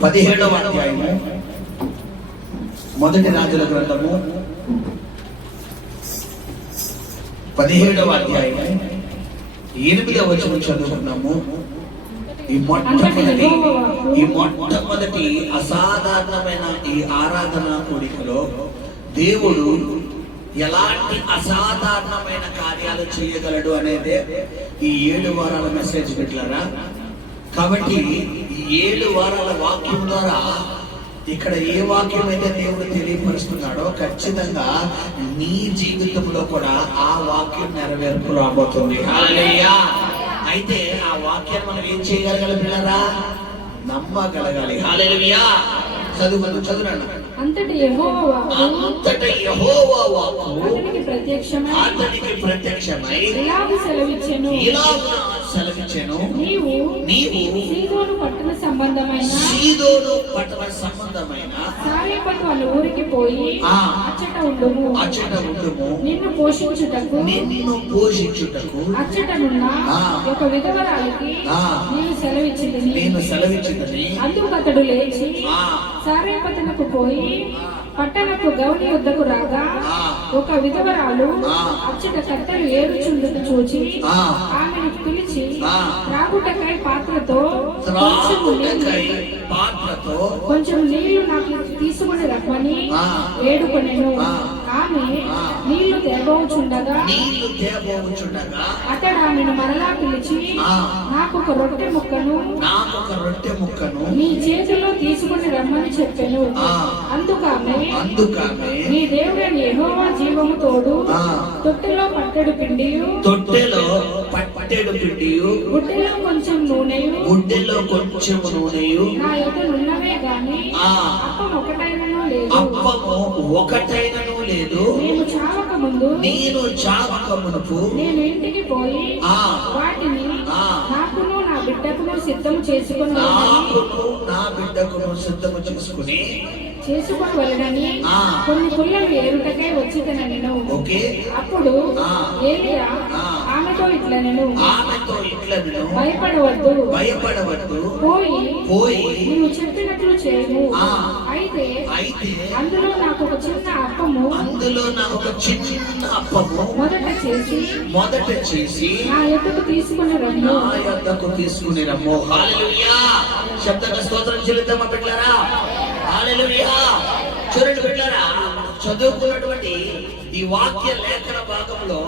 17వ అధ్యాయము మొదటి రాజుల గ్రంథము 17వ అధ్యాయము 8వ వచనం చదువుకున్నాము. ఈ మొట్టమొదటి అసాధారణమైన ఈ ఆరాధన కోరికలో దేవుడు ఎలాంటి అసాధారణమైన కార్యాలు చేయగలడు అనేదే ఈ 7 వారాల మెసేజ్ పెట్టారా. కాబట్టి ఈ 7 వారాల వాక్యం ద్వారా ఇక్కడ ఏ వాక్యం అయితే దేవుడు తెలియపరుస్తున్నాడో ఖచ్చితంగా నీ జీవితంలో కూడా ఆ వాక్యం నెరవేర్పు రాబోతుంది. హల్లెలూయా. అయితే ఆ వాక్యాన్ని మనం ఏం చేయగలగాలి పిల్లరా? నమ్మగలగాలి. హల్లెలూయా. చదువురండి. అంతటి యెహోవా వాక్కు అతనికి ప్రత్యక్షమై ఇలాగు సెలవిచ్చెను, నీవు సీదోను పట్టణ సంబంధమైన సారెపతు అనే ఊరికి పోయి అచ్చట ఉండుము. నిన్ను పోషించుటకు అచ్చటనున్న ఒక విధవరాలికి నేను సెలవిచ్చితిని. అందుకు అతడు లేచి సారెపతునకు పోయి పట్టణపు గౌని వద్దకు రాగా ఒక విధవరాలు అచ్చట కట్టెలు ఏరుచుండుట చూచి ఆమెను పిలిచి త్రాగుటకై పాత్రతో కొంచెం నీళ్లు నాకు తీసుకుని రమ్మని వేడుకొనెను. ఆమె నీళ్లు తేబోచుండగా అతడు ఆమెను మరలా పిలిచి నాకు ఒక రొట్టె ముక్కను నీ చేతిలో తీసుకుని రమ్మని చెప్పెను. అందుకామె నీ దేవుడైన యెహోవా జీవము తోడు తొట్టెలో పట్టెడు పిండియు గుడ్డెలో కొంచెం నూనెయు నా యొద్ద నున్నవే గాని అప్పం ఒకటైనను లేదు. నేను చావక మునుపు నేను ఇంటికి పోయి వాటిని నాకును నా బిడ్డకును సిద్ధము చేసుకొని వెళ్ళడని కొన్ని పుల్లలు ఏరుటకై వచ్చితనని. అప్పుడు ఏలియా ఆమెతో ఇట్లనెను, భయపడవద్దు, పోయి నువ్వు చెప్పినట్లు చేయము. అయితే అందులో నాకు ఒక చిన్న అప్పము మొదట చేసి నా యొద్దకు తీసుకుని రమ్ము. హల్లెలూయా. శబ్దంగా స్తోత్రం చెల్లిద్దామా బిడ్డలారా? హల్లెలూయా. చూడండి బిడ్డలారా, చదువుకున్నటువంటి ఈ వాక్య లేఖన భాగంలో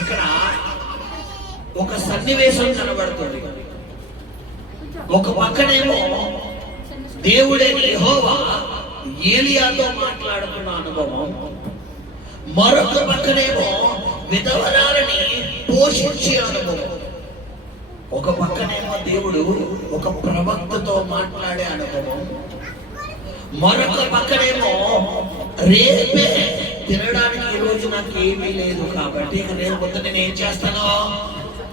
ఇక్కడ ఒక సన్నివేశం కనబడుతుంది. ఒక పక్కనేమో దేవుడైన యెహోవా ఏలియాతో మాట్లాడుతున్న అనుభవం, మరొక పక్కనేమో విధవరాలని పోషించే అనుభవం. ఒక పక్కనేమో దేవుడు ఒక ప్రవక్తతో మాట్లాడే అనుభవం, మరొక పక్కనేమో రేపే తినడానికి ఈ రోజు నాకు ఏమీ లేదు కాబట్టి రేపు పొద్దున నేను ఏం చేస్తాను,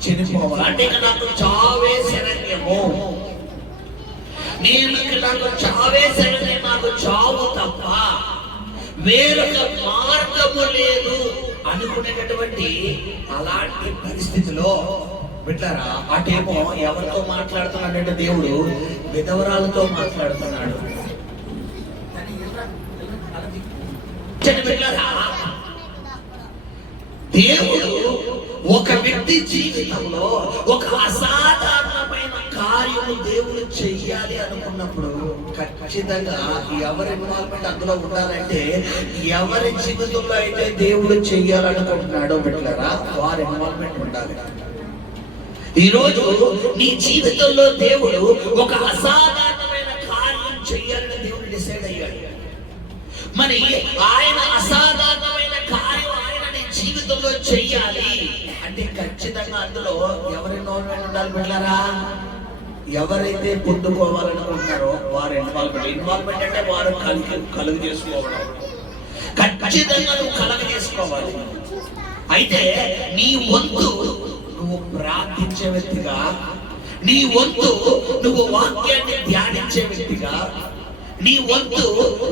చనిపోవాలి. అంటే ఇక నాకు చావే శరణ్యము, నాకు చావే శరణ్యం, నాకు చావు తప్ప వేరొక మార్గము లేదు అనుకునేటటువంటి అలాంటి పరిస్థితిలో బిడ్డారా, అటేమో ఎవరితో మాట్లాడుతున్నాడంటే దేవుడు విధవరాలతో మాట్లాడుతున్నాడు. దేవుడు ఒక వ్యక్తి జీవితంలో ఒక అసాధారణమైన కార్యము దేవుడు చెయ్యాలి అనుకున్నప్పుడు ఖచ్చితంగా ఎవరి ఇన్వాల్వ్మెంట్ అందులో ఉండాలంటే, ఎవరి జీవితంలో అయితే దేవుడు చెయ్యాలనుకుంటున్నాడో బిడ్డలారా వారి ఇన్వాల్వ్మెంట్ ఉండాలి. ఈరోజు నీ జీవితంలో దేవుడు ఒక అసాధారణమైన కార్యం చెయ్యాలని దేవుడు డిసైడ్ అయ్యాడు. మరి ఆయన అసాధారణమైన కార్యం ఆయన నీ జీవితంలో చెయ్యాలి అంటే ఖచ్చితంగా అందులో ఎవరి ఇన్వాల్వ్మెంట్ ఉండాలి బిడ్డలారా? ఎవరైతే పొందుకోవాలనుకుంటున్నారో వారి ఇన్వాల్వ్మెంట్ అంటే వారు కలుగు చేసుకోవడం. ఖచ్చితంగా నువ్వు కలుగు చేసుకోవాలి. అయితే నీ వంతు నువ్వు ప్రార్థించే వ్యక్తిగా, నీ వంతు నువ్వు వాక్యాన్ని ధ్యానించే వ్యక్తిగా, నీ వంతు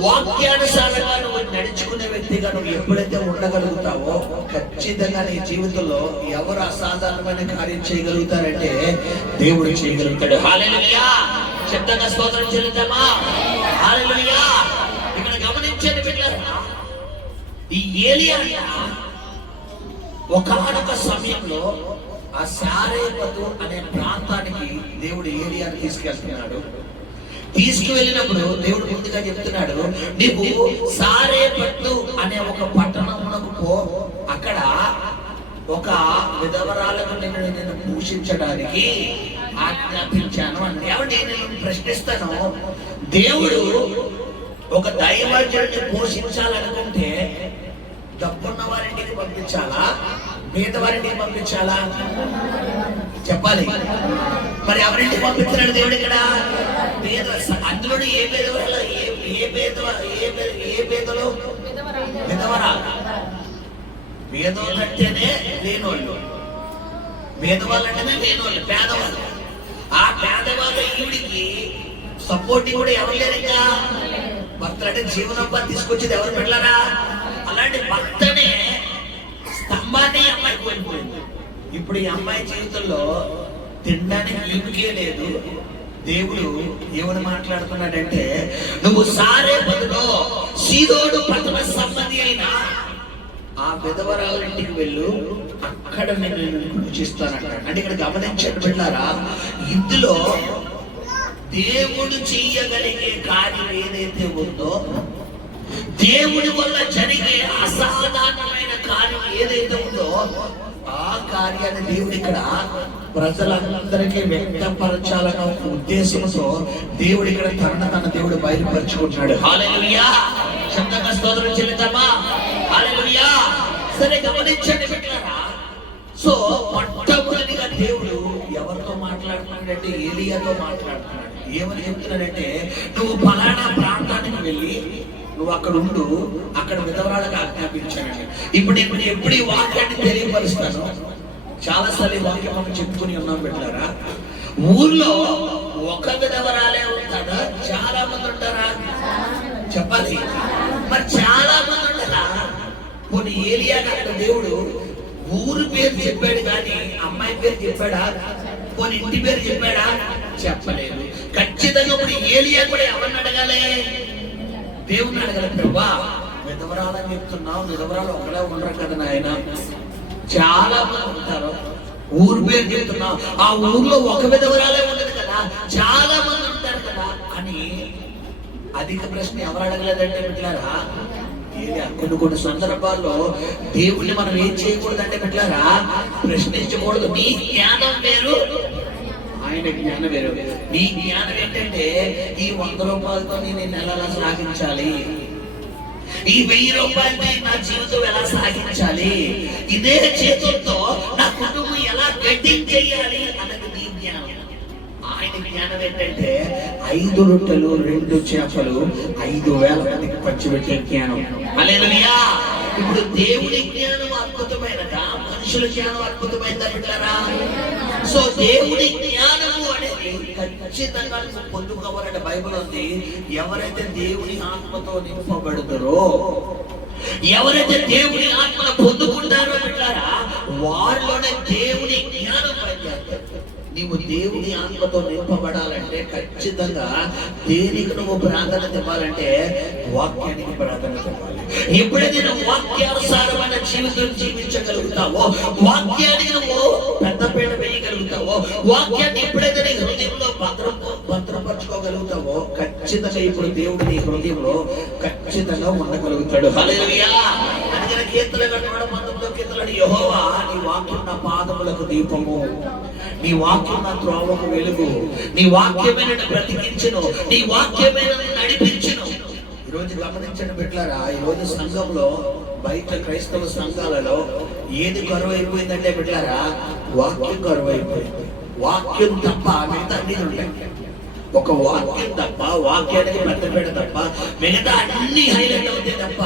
వాక్యానుసారంగా నువ్వు నడుచుకునే వ్యక్తిగా నువ్వు ఎప్పుడైతే ఉండగలుగుతావో ఖచ్చితంగా నీ జీవితంలో ఎవరు అసాధారణమైన కార్యం చేయగలుగుతారంటే దేవుడు చేయగలుగుతాడు. హల్లెలూయా. శబ్దంగా స్తోత్రం చెల్లిద్దామా? హల్లెలూయా. ఇక్కడ గమనించండి బిడ్డలారా, ఈ ఏలియా ఒకానొక సమయంలో ఆ సారేపతు అనే ప్రాంతానికి దేవుడు ఏలియాను తీసుకెళ్తున్నాడు. తీసుకువెళ్ళినప్పుడు దేవుడు ముందుగా చెప్తున్నాడు, నీవు సారేపట్టు అనే ఒక పట్టణమునకు పో, అక్కడ ఒక విధవరాలకు నేను పోషించడానికి ఆజ్ఞాపించాను అని. ఏమంటే నేను ప్రశ్నిస్తాను, దేవుడు ఒక దైవజనుడిని పోషించాలనుకుంటే డబ్బున్న వారింటికి పంపించాలా, పేదవారింటికి పంపించాలా? చెప్పాలి. మరి ఎవరింటికి పంపించాడు దేవుడు ఇక్కడ? పేద. అందులో ఏ పేదవాళ్ళు, ఏ పేదలు? విధవరా. పేదవాళ్ళు అంటేనే లేనోళ్ళు, పేదవాళ్ళు అంటేనే లేనోళ్ళు, పేదవాళ్ళు. ఆ పేదవాళ్ళ ఈవిడికి సపోర్టింగ్ కూడా ఎవరు లేరు. ఇంకా భర్తలు అంటే జీవనోపాధి తీసుకొచ్చేది ఎవరు పెట్టారా? అలాంటి భర్తనే స్తంభాన్ని అమ్మాయి కోల్పోయింది. ఇప్పుడు ఈ అమ్మాయి జీవితంలో తినడానికి ఈమెకే లేదు. దేవుడు ఏమని మాట్లాడుతున్నాడంటే, నువ్వు సారేపతులో సీదోను పట్టణ సంబంధి అయిన ఆ విధవరాల ఇంటికి వెళ్ళు, అక్కడ నేను పూజిస్తానంటాడు. అంటే ఇక్కడ గమనించండి బిడ్డలారా, ఇందులో దేవుడు చెయ్యగలిగే కార్యం ఏదైతే ఉందో, దేవుడి వల్ల జరిగే అసాధారణమైన కార్యం ఏదైతే ఉందో, ఆ కార్యాన్ని దేవుడు ఇక్కడ ప్రజలందరికీ వ్యక్తపరచాలన్న ఉద్దేశంతో దేవుడు ఇక్కడ తన దేవుడు బయలుపరుచుకుంటున్నాడు. హల్లెలూయా. శబ్దంగా స్తోత్రం చెల్లిద్దామా? హల్లెలూయా. సరే గమనించండి బిడ్డలారా, సో మొట్టమొదటిగా దేవుడు ఎవరితో మాట్లాడుతున్నాడంటే ఏలియాతో మాట్లాడుతున్నాడు. ఏమని చెప్తున్నాడంటే, నువ్వు ఫలానా ప్రాంతానికి వెళ్ళి నువ్వు అక్కడ ఉండు, అక్కడ విధవరాలకు ఆజ్ఞాపించానండి. ఇప్పుడు ఎప్పుడు ఈ వాక్యాన్ని తెలియపరుస్తాను. చాలాసార్లు ఈ వాక్యం మనం చెప్పుకుని ఉన్నాం బిడ్డలారా. ఊర్లో ఒక విధవరాలే ఉంటారా? చాలా మంది ఉంటారా? చెప్పాలి. మరి చాలా మంది ఉంటారా? కొన్ని ఏలియాకి అక్కడ దేవుడు ఊరు పేరు చెప్పాడు కానీ అమ్మాయి పేరు చెప్పాడా? కొన్ని ఇంటి పేరు చెప్పాడా? చెప్పలేదు. ఖచ్చితంగా ఇప్పుడు ఏలియా కూడా ఎవరిని అడగాలి? దేవుని అడగాలి. ప్రభా, విధవరాలని చెప్తున్నావు, విధవరాలు ఒకడే ఉండరు కదా నాయన, చాలా మంది ఉంటారు. ఊరు పేరు చెప్తున్నావు, ఆ ఊర్లో ఒక విధవరాలే ఉండదు కదా, చాలా మంది ఉంటారు కదా అని అధిక ప్రశ్న ఎవరు అడగలేదంటే బిడ్డలారా ఏలియా. కొన్ని సందర్భాల్లో దేవుణ్ణి మనం ఏం చేయకూడదంటే బిడ్డలారా, ప్రశ్నించకూడదు. నీ జ్ఞానం వేరు, ఆయన జ్ఞానం వేరు. నీ జ్ఞానం ఏంటంటే, ఈ 100 రూపాయలతో నేను నెలలా సాగించాలి, ఈ 1000 రూపాయలతో నా జీవితం ఎలా సాగించాలి, ఇదే చేతులతో నా కుటుంబం ఎలా గడ్డింగ్ చేయాలి అన్నది నీ జ్ఞానం. ఆయన జ్ఞానం ఏంటంటే 5 రొట్టెలు 2 చేపలు 5,000 మందికి పంచిపెట్టే జ్ఞానం. హల్లెలూయా. ఇప్పుడు దేవుని జ్ఞానం అద్భుతమైనదా, మనుషుల జ్ఞానం అద్భుతమైనదా బిడ్డలారా? సో దేవుని జ్ఞానము అనేది ఖచ్చితంగా పొందుకోవాలంటే బైబిల్ ఉంది. ఎవరైతే దేవుని ఆత్మతో నింపబడుతారో, ఎవరైతే దేవుని ఆత్మను పొందుకుంటారో బిడ్డలారా, వారిలోనే దేవుని జ్ఞానం పనిచేస్తారు. నీవు దేవుని ఆత్మతో నింపబడాలంటే ఖచ్చితంగా దేనికి నువ్వు ప్రాధాన్యత ఇవ్వాలంటే వాక్యానికి ప్రాధాన్యత ఇవ్వాలి. ఎప్పుడైతే నువ్వు వాక్యానుసారమైన జీవితం జీవించగలుగుతావో, వాక్యానికి నువ్వు పెద్దపీట వేయగలుగుతావో, వాక్యాన్ని ఎప్పుడైతే నీ హృదయంలో భద్రపరచుకోగలుగుతావో, ఖచ్చితంగా ఇప్పుడు దేవుడు నీ హృదయంలో ఖచ్చితంగా ఉండగలుగుతాడు. హల్లెలూయా. అందుకని కీర్తన 19వ కీర్తన, యెహోవా నీ వాక్యం నా పాదములకు దీపము, నీ వాక్యం నా త్రోవకు వెలుగు, నీ వాక్యమే నన్ను బ్రతికించును, నీ వాక్యమే నన్ను నడిపించును. ఈరోజు గమనించండి బిడ్డలారా, ఈరోజు సంఘంలో బయట క్రైస్తవ సంఘాలలో ఏది కరువైపోయిందంటే బిడ్డలారా, వాక్యం కరువైపోయింది. వాక్యం తప్ప మిగతా అన్ని ఉంటాయి. ఒక వాక్యం తప్ప, వాక్యానికి పెద్దపేట తప్ప మిగతా అన్ని హైలైట్ అవుతాయి తప్ప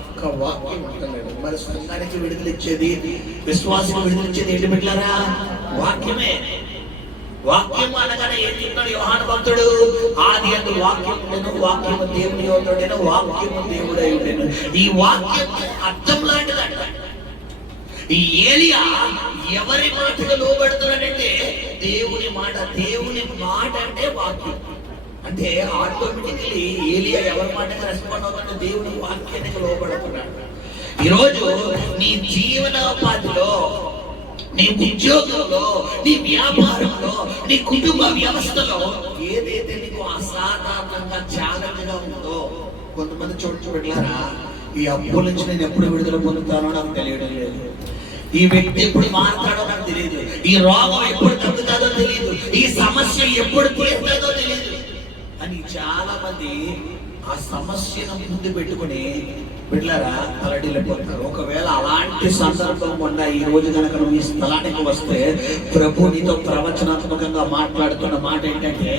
ఒక్క వాక్యం ఉండలేదు. మరి సంఘానికి విడుదలిచ్చేది, విశ్వాసం విడుదలిచ్చేది ఏంటి బిడ్డలారా? వాక్యమే. వాక్యం అనగానే ఏం చెప్తున్నాడు యోహాను భక్తుడు? ఆదియందు వాక్యం ఉండెను, వాక్యము దేవుని యొద్దనుండెను, వాక్యము దేవుడై ఉండెను. ఈ వాక్యం అర్థం లాంటిదంట. ఈ ఏలియా ఎవరి మాటకు లోబడుతున్నాడంటే దేవుని మాట. దేవుని మాట అంటే వాక్యం. అంటే ఆటోమేటిక్లీ ఏలియా ఎవరి మాటకి రెస్పాండ్ అవుతుంటే దేవుని వాక్యానికి లోబడుతున్నాడు. ఈరోజు నీ జీవనోపాధిలో, నీ ఉద్యోగంలో, నీ వ్యాపారంలో, నీ కుటుంబ వ్యవస్థలో ఏదైతే నీకు అసాధారణంగా ఛాలెంజ్గా ఉందో, కొంతమంది చూడబెట్టారా, ఈ అప్పుల నుంచి నేను ఎప్పుడు విడుదల పొందుతానో నాకు తెలియడం లేదు, ఈ వ్యక్తి ఎప్పుడు మారుతాడో నాకు తెలియదు, ఈ రోగం ఎప్పుడు తగ్గుతాడో తెలియదు, ఈ సమస్య ఎప్పుడు తీరుతుందో తెలియదు అని చాలా మంది ఆ సమస్యను ముందు పెట్టుకుని బిడ్డలారా తలడిల్లిపోతారు. ఒకవేళ అలాంటి సందర్భం ఉన్న ఈ రోజు కనుక నువ్వు ఈ స్థలానికి వస్తే ప్రభు నీతో ప్రవచనాత్మకంగా మాట్లాడుతున్న మాట ఏంటంటే,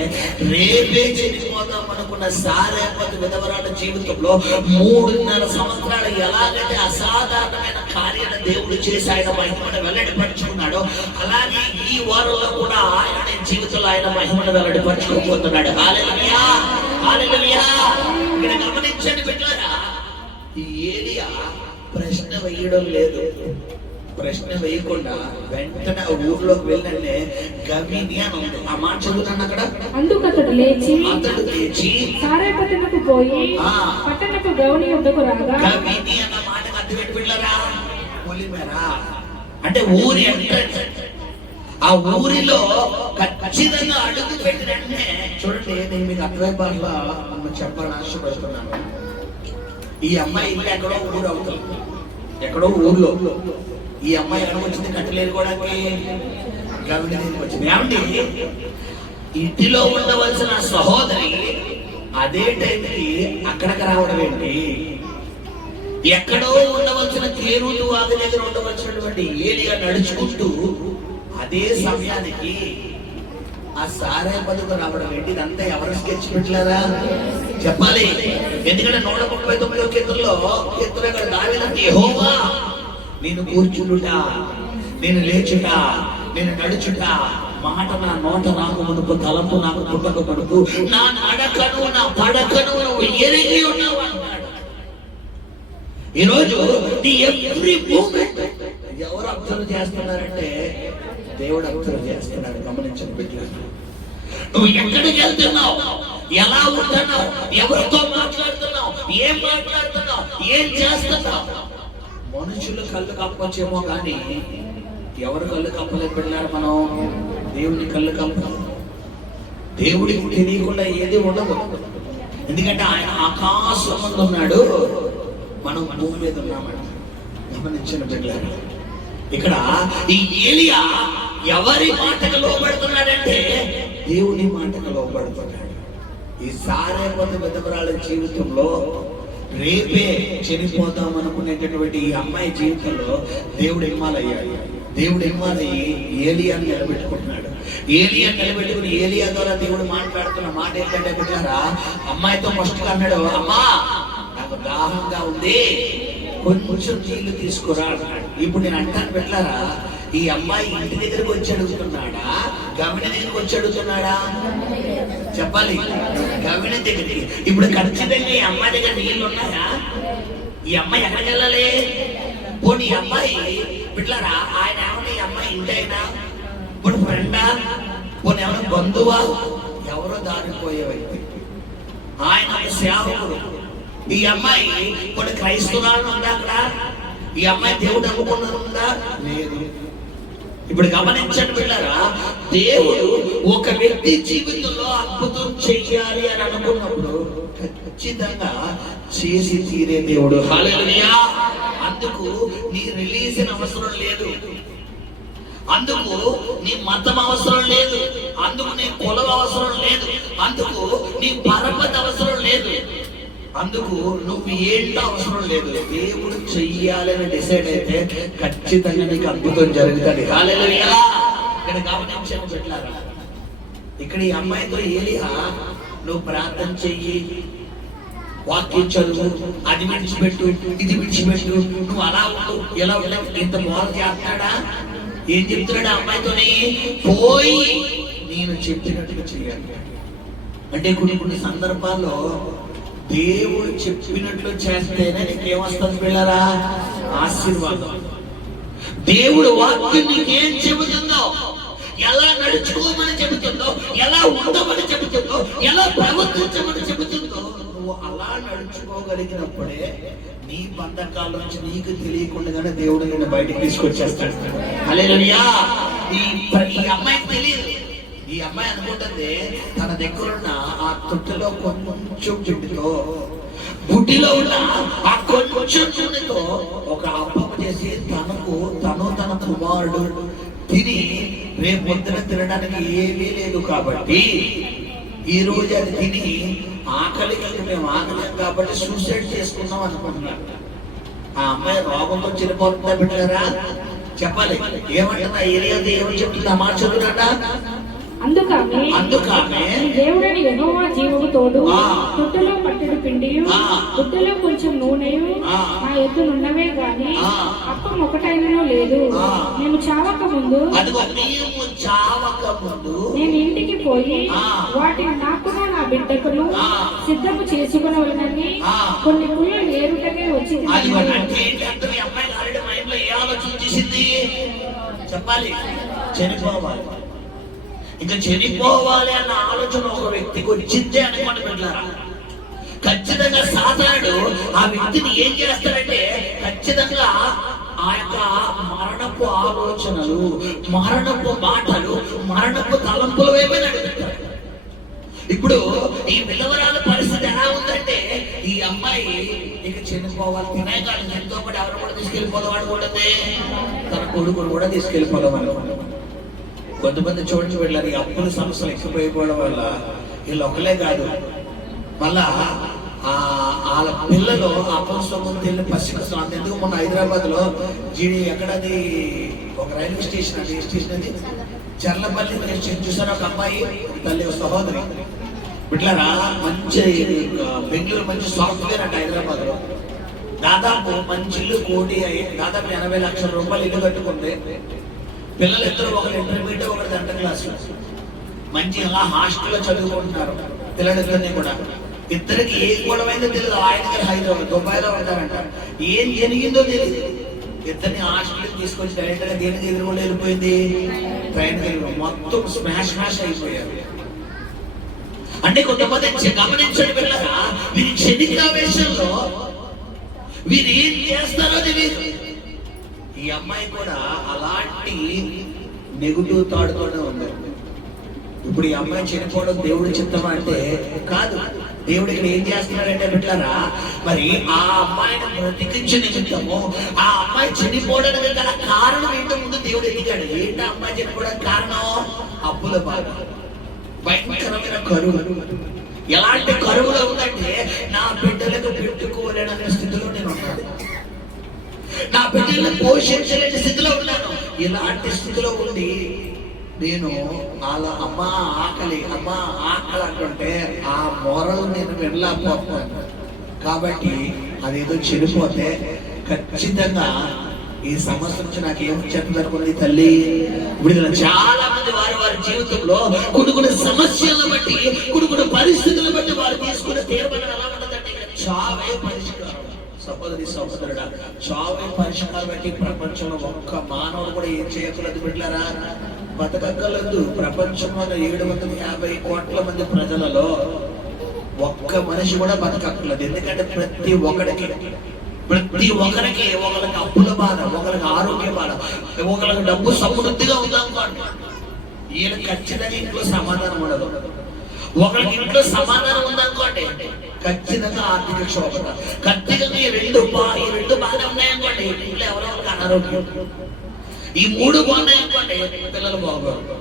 రేపే చనిపోదాం అనుకున్న సారేపతి విధవరాల జీవితంలో 3.5 సంవత్సరాలు ఎలాగైతే అసాధారణమైన కార్యాన్ని దేవుడు చేసి ఆయన మహిమను వెల్లడిపరుచుకున్నాడో, అలాగే ఈ వారంలో కూడా ఆయన జీవితంలో ఆయన మహిమను వెల్లడిపరుచుకోబోతున్నాడు. హల్లెలూయా, హల్లెలూయా. ఇక్కడ గమనించండి బిడ్డలారా, ఈ ఏలియా ప్రశ్న వేయడం లేదు. ప్రశ్న వేయకుండా వెంటనే ఊర్లోకి వెళ్ళండి. గవిని అని ఉంది, ఆ మాట చదువుతాను అక్కడ. అందుకు అతడు లేచి సారేపట్టణకు పోయి పట్టణపు గౌని యొద్దకు రాగా, గవిని అన్న మాటకు అర్థం ఏంటి బిడ్డలారా? పొలిమేరా అంటే ఊరి ఎంట్రన్స్. ఆ ఊరిలో ఖచ్చితంగా అడుగు పెట్టిన వెంటనే చూడండి, నేను మీకు అర్థమై భాషలో చెప్పాలని ఆశపడుతున్నాను. ఈ అమ్మాయి ఇల్లు ఎక్కడో ఊరు అవుతుంది, ఎక్కడో ఊర్లో. ఈ అమ్మాయి ఎక్కడికి వచ్చింది? కట్టలేరుకోవడానికి గవిని దగ్గరికి వచ్చింది. ఏమండి, ఇంటిలో ఉండవలసిన సహోదరి అదే టైంకి అక్కడికి రావడం ఏంటి? ఎక్కడో ఉండవలసిన కేరులు వారి దగ్గర ఉండవలసినటువంటి ఏలియా నడుచుకుంటూ అదే సమయానికి ఆ సారేపతికి రావడం ఏంటి? ఇదంతా ఎవరు స్కెచ్ పెట్టలేదా చెప్పాలి. ఎందుకంటే 139వ కీర్తనలో దావీదు యెహోవా నేను కూర్చుండుట, నేను లేచుట, నేను నడుచుట, మాట నా నోట నాకు మునుపు, తలంపు నాకు పుట్టక పడుతూ, నా నడకను నా పడకను నువ్వు ఎరిగి ఉన్నావు అన్నాడు. ఈరోజు నీ ఎవ్రీ మూమెంట్ ఎవరు అబ్జర్వ్ చేస్తున్నారంటే దేవుడు అబ్జర్వ్ చేస్తున్నాడు. గమనించండి బిడ్డలు, నువ్వు ఎక్కడికి వెళ్తున్నావు, ఎలా ఉంటున్నావు, ఎవరితో మాట్లాడుతున్నావు, ఏం మాట్లాడుతున్నావు, ఏం చేస్తున్నావు. మనుషులు కళ్ళు కప్పొచ్చేమో కానీ ఎవరు కళ్ళు కప్పలేదు బిడ్డలారా? మనం దేవుని కళ్ళు కప్పాలి. దేవుడికి తెలియకుండా ఏది ఉండదు. ఎందుకంటే ఆయన ఆకాశం ముందు ఉన్నాడు, మనం భూమి మీద ఉన్నామంట. గమనించిన బిడ్డలారా, ఇక్కడ ఈ ఏలియా ఎవరి మాటకు లోబడుతున్నాడంటే దేవుని మాటకు లోబడుతున్నాడు. ఈ సారేపతి విధవరాల జీవితంలో రేపే చనిపోతాం అనుకునేటటువంటి ఈ అమ్మాయి జీవితంలో దేవుడు ఇన్వాల్వ్ అయ్యాడు. దేవుడు ఇన్వాల్వ్ అయ్యి ఏలియాని నిలబెట్టుకుంటున్నాడు. ఏలియాని నిలబెట్టుకుని ఏలియా ద్వారా దేవుడు మాట్లాడుతున్న మాట ఏంటంటే బిడ్డలారా, అమ్మాయితో ఫస్ట్ అన్నాడు, అమ్మా నాకు దాహంగా ఉంది, కొంచెం నీళ్లు తీసుకురా అన్నాడు. ఇప్పుడు నేను అంటాను బిడ్డలారా, ఈ అమ్మాయి ఇంటి దగ్గరకు వచ్చి అడుగుతున్నాడా, గవిని దగ్గరికి వచ్చి అడుగుతున్నాడా? చెప్పాలి, గవిని దగ్గరికి. ఇప్పుడు ఖచ్చితంగా ఈ అమ్మాయి దగ్గర నీళ్లు ఉన్నాయా? ఈ అమ్మాయి ఎక్కడికి వెళ్ళాలి? పోనీ ఈ అమ్మాయి బిడ్డలారా, ఆయన ఏమన్నా ఈ అమ్మాయి ఇంటి అయినా, ఇప్పుడు ఫ్రెండా, పోనీ ఏమైనా బంధువా? ఎవరో దారిపోయే వ్యక్తి, ఆయన సేవకుడు. ఈ అమ్మాయి కొన్ని క్రైస్తవురాలు ఉందా అక్కడ? ఈ అమ్మాయి దేవుడు నమ్ముకున్నది ఉందా? లేదు. ఇప్పుడు గమనించండి బిడ్డలారా, దేవుడు ఒక వ్యక్తి జీవితంలో అద్భుతం చెయ్యాలి అని అనుకున్నప్పుడు ఖచ్చితంగా చేసి తీరే దేవుడు. హల్లెలూయా. అందుకు నీ రిలీజన్ అవసరం లేదు, అందుకు నీ మతం అవసరం లేదు, అందుకు నీ కులం అవసరం లేదు, అందుకు నీ పరపతి అవసరం లేదు, అందుకు నువ్వు ఏంటో అవసరం లేదు. దేవుడు చెయ్యాలని డిసైడ్ అయితే ఖచ్చితంగా నీకు అద్భుతం జరుగుతుంది. హల్లెలూయా. ఇక్కడ గమనించాను బిడ్డలారా, ఇక్కడ ఈ అమ్మాయితో ఏలియా నువ్వు ప్రార్థన చెయ్యి, వాక్యం చదువు, అది విడిచిపెట్టు, ఇది విడిచిపెట్టు, నువ్వు అలా ఉండు, ఎలా ఉండవు, ఇంత మోసం చేస్తాడా? ఏం చెప్తున్నాడు ఆ అమ్మాయితోని? పోయి నేను చెప్పినట్టుగా చెయ్యాలి. అంటే కొన్ని సందర్భాల్లో దేవుడు చెప్పినట్లు చేస్తేనే నీకేమొస్తుంది పిల్లరా? ఆశీర్వాదం. దేవుడు వాక్యం నీకేం చెబుతుందో, ఎలా నడుచుకోమని చెబుతుందో, ఎలా ఉండమని చెబుతుందో, ఎలా ప్రవర్తించమని చెబుతుందో, నువ్వు అలా నడుచుకోగలిగినప్పుడే నీ బంధకాల నుంచి నీకు తెలియకుండానే దేవుడు నిన్ను బయటికి తీసుకొచ్చేస్తాడు. హల్లెలూయా. ఈ అమ్మాయికి తెలియదు. ఈ అమ్మాయి అనుకుంటుంది తన దగ్గరున్న ఆ తొట్టెలో కొంచెం చుట్టుతో, బుడ్డిలో ఉన్న ఆ కొంచెం చుట్టుతో ఒక అప్పం చేసి తన కుమారుడు తిని రేపు పొద్దున తినడానికి ఏమీ లేదు కాబట్టి ఈ రోజు అది తిని ఆకలి కలిగి మేము ఆకలి కాబట్టి సూసైడ్ చేసుకున్నాం అనుకుంటున్నాను. ఆ అమ్మాయి రోగంతో చనిపోతుందా బిడ్డరా? చెప్పాలి. ఏమంటున్నా ఏరియాతో ఏమని చెప్తుంది ఆ మాట చదువుతాడా? అందుకామె దేవుడని యెహోవా జీవము తోడు, తొట్టెలో పట్టెడు పిండియు, బుట్టలో కొంచెం నూనెయు నా ఎద్దునున్నవే గాని అప్పం ఒకటైనను లేదు. నేను చావక ముందు నేను ఇంటికి పోయి వాటిని నాకును నా బిడ్డకును సిద్ధము చేసుకునవలెనని కొన్ని పుల్లలు ఏరుటకే వచ్చి చెప్పాలి. చనిపోవాలి, ఇంకా చనిపోవాలి అన్న ఆలోచన ఒక వ్యక్తికి వచ్చిందే అనుకోండి బిడ్డలారా, ఖచ్చితంగా సాతానుడు ఆ వ్యక్తిని ఏం చేస్తాడంటే ఖచ్చితంగా ఆ యొక్క మరణపు ఆలోచనలు, మరణపు మాటలు, మరణపు తలంపుల వైపే నడుపుతాడు. ఇప్పుడు ఈ పిల్లవరాల పరిస్థితి ఎలా ఉందంటే ఈ అమ్మాయి ఇక చనిపోవాలి, తినే కాదు ఎంతో పాటు ఎవరు కూడా తీసుకెళ్ళిపోదాం అనుకుంటుంది, తన కొడుకును కూడా తీసుకెళ్ళిపోదాం అనుకుంటుంది. కొంతమంది చూడండి వెళ్ళారు, ఈ అప్పుల సమస్యలు ఎక్కువైపోవడం వల్ల వీళ్ళు ఒకలే కాదు, మళ్ళా వాళ్ళ పిల్లలు అప్పుల సొమ్ము తెలియని పసిపిస్తాం. అంతెందుకు మొన్న హైదరాబాద్ లో ఎక్కడది ఒక రైల్వే స్టేషన్, అది స్టేషన్ అది చర్లపల్లి చూసారు. ఒక అమ్మాయి తల్లి సహోదరి బిడ్డలారా, మంచి బెంగళూరు మంచి సాఫ్ట్వేర్ అంటే హైదరాబాద్ లో దాదాపు మంచి ఇల్లు కోటి దాదాపు 80 లక్షల రూపాయలు ఇల్లు కట్టుకుంటే పిల్లలు ఇద్దరు, ఒకరు ఇంటర్మీడియట్, ఒకరు 10th క్లాస్, మంచి అలా హాస్టల్లో చదువుకుంటున్నారు పిల్లలిద్దరిని కూడా. ఇద్దరికి ఏ గొడవైందో తెలియదు. ఆయన దగ్గర హైదరాబాద్ దుబాయ్లో ఉంటారంట, ఏం జరిగిందో తెలియదు. ఇద్దరిని హాస్టల్కి తీసుకొచ్చి డైరెక్ట్ గా దేనికి ఎదురుకుండా వెళ్ళిపోయింది, ట్రైన్ మొత్తం స్మాష్ అయిపోయారు. అంటే కొంతమంది గమనించండి పిల్లగా, వీరి క్షణికావేశంలో వీరు ఏం చేస్తారో తెలియదు. ఈ అమ్మాయి కూడా అలాంటి నెగిటివ్ థాట్తోనే ఉంది. ఇప్పుడు ఈ అమ్మాయి చనిపోవడం దేవుడి చిత్తమా అంటే కాదు. దేవుడు ఇక్కడ ఏం చేస్తున్నాడంటే బిడ్డలారా, మరి ఆ అమ్మాయిని బ్రతికించే నిమిత్తము ఆ అమ్మాయి చనిపోవడానికి గల కారణం ఏంటో ముందు దేవుడు ఎదిగాడు. ఏంటి ఆ అమ్మాయి చనిపోవడానికి కారణం? అప్పుల బాధ, భయంకరమైన కరువు. ఎలాంటి కరువులో ఉందంటే నా బిడ్డలకు పెట్టుకోలేననే స్థితిలో నేను ఉన్నాను, నా బిడ్డలను పోషించలేని స్థితిలో ఉన్నాను. ఇలాంటి స్థితిలో ఉండి నేను వాళ్ళ అమ్మ ఆకలి అంటుంటే ఆ మోరల్ నేను వెళ్ళలేకపోతున్నాను. కాబట్టి అదేదో చెడిపోతే ఖచ్చితంగా ఈ సమస్య నుంచి నాకు ఏమి చెప్తానుకున్నది తల్లి. ఇప్పుడు చాలా మంది వారి జీవితంలో కొన్ని సమస్యలను బట్టి, కొన్ని పరిస్థితులను బట్టి వారు తీసుకునే తీర్మానం ఎలా ఉంటుందంటే చావే పరిష్కారం. సహోదరి సహోదరుడా, చావే పరిష్కారం బట్టి ప్రపంచంలో ఒక్క మానవుడు కూడా ఏం చేయకూడదు బిడ్డలారా, బతకగలదు. ప్రపంచంలో 750 కోట్ల మంది ప్రజలలో ఒక్క మనిషి కూడా బతకక్కర్లేదు. ఎందుకంటే ప్రతి ఒక్కరికి ఒకరికి అప్పుల బాధ, ఒకరికి ఆరోగ్య బాధ, ఒకరికి డబ్బు సమృద్ధిగా ఉందనుకోండి, ఈయన ఖచ్చితంగా ఇంట్లో సమాధానం ఉండదు. ఒకరికి ఇంట్లో సమాధానం ఉందనుకోండి, ఖచ్చితంగా ఆర్థిక క్షోభత. ఖచ్చితంగా ఈ రెండు బాధ ఉన్నాయనుకోండి, ఇంట్లో ఎవరెవరికి అనారోగ్యం. ఈ 3 బాగున్నాయనుకోండి, పిల్లలు బాగోడు.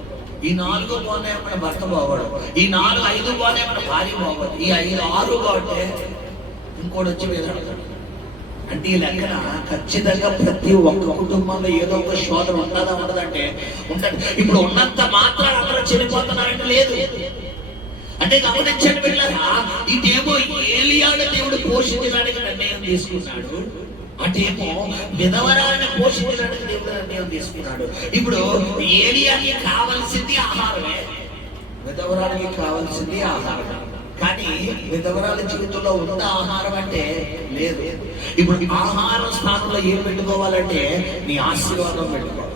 ఈ 4 బాగున్నాయనుకోండి, భర్త బాగోడు. ఈ 5 బాగున్నాయనుకోండి, భార్య బాగోదు. ఈ 5, 6 బాగుంటే ఇంకోటి వచ్చి మీద. అంటే ఈ లెక్కన ఖచ్చితంగా ప్రతి ఒక్క కుటుంబంలో ఏదో ఒక శోధన ఉండదంటే ఉంటుంది. ఇప్పుడు ఉన్నంత మాత్రం అందరూ చనిపోతున్నారంటే లేదు. అంటే గమనించండి పిల్లరా, ఇదేమో ఏలియాను దేవుడు పోషించడానికి నిర్ణయం తీసుకున్నాడు, అటేమో విధవరాలను పోషించడానికి దేవుడు నిర్ణయం తీసుకున్నాడు. ఇప్పుడు ఏలియాకి కావాల్సింది ఆహారమే, విధవరానికి కావాల్సింది ఆహారం. కానీ విధవరాల జీవితంలో ఉన్న ఆహారం అంటే లేదు. ఇప్పుడు ఆహారం స్థానంలో ఏం పెట్టుకోవాలంటే నీ ఆశీర్వాదం పెట్టుకోవాలి.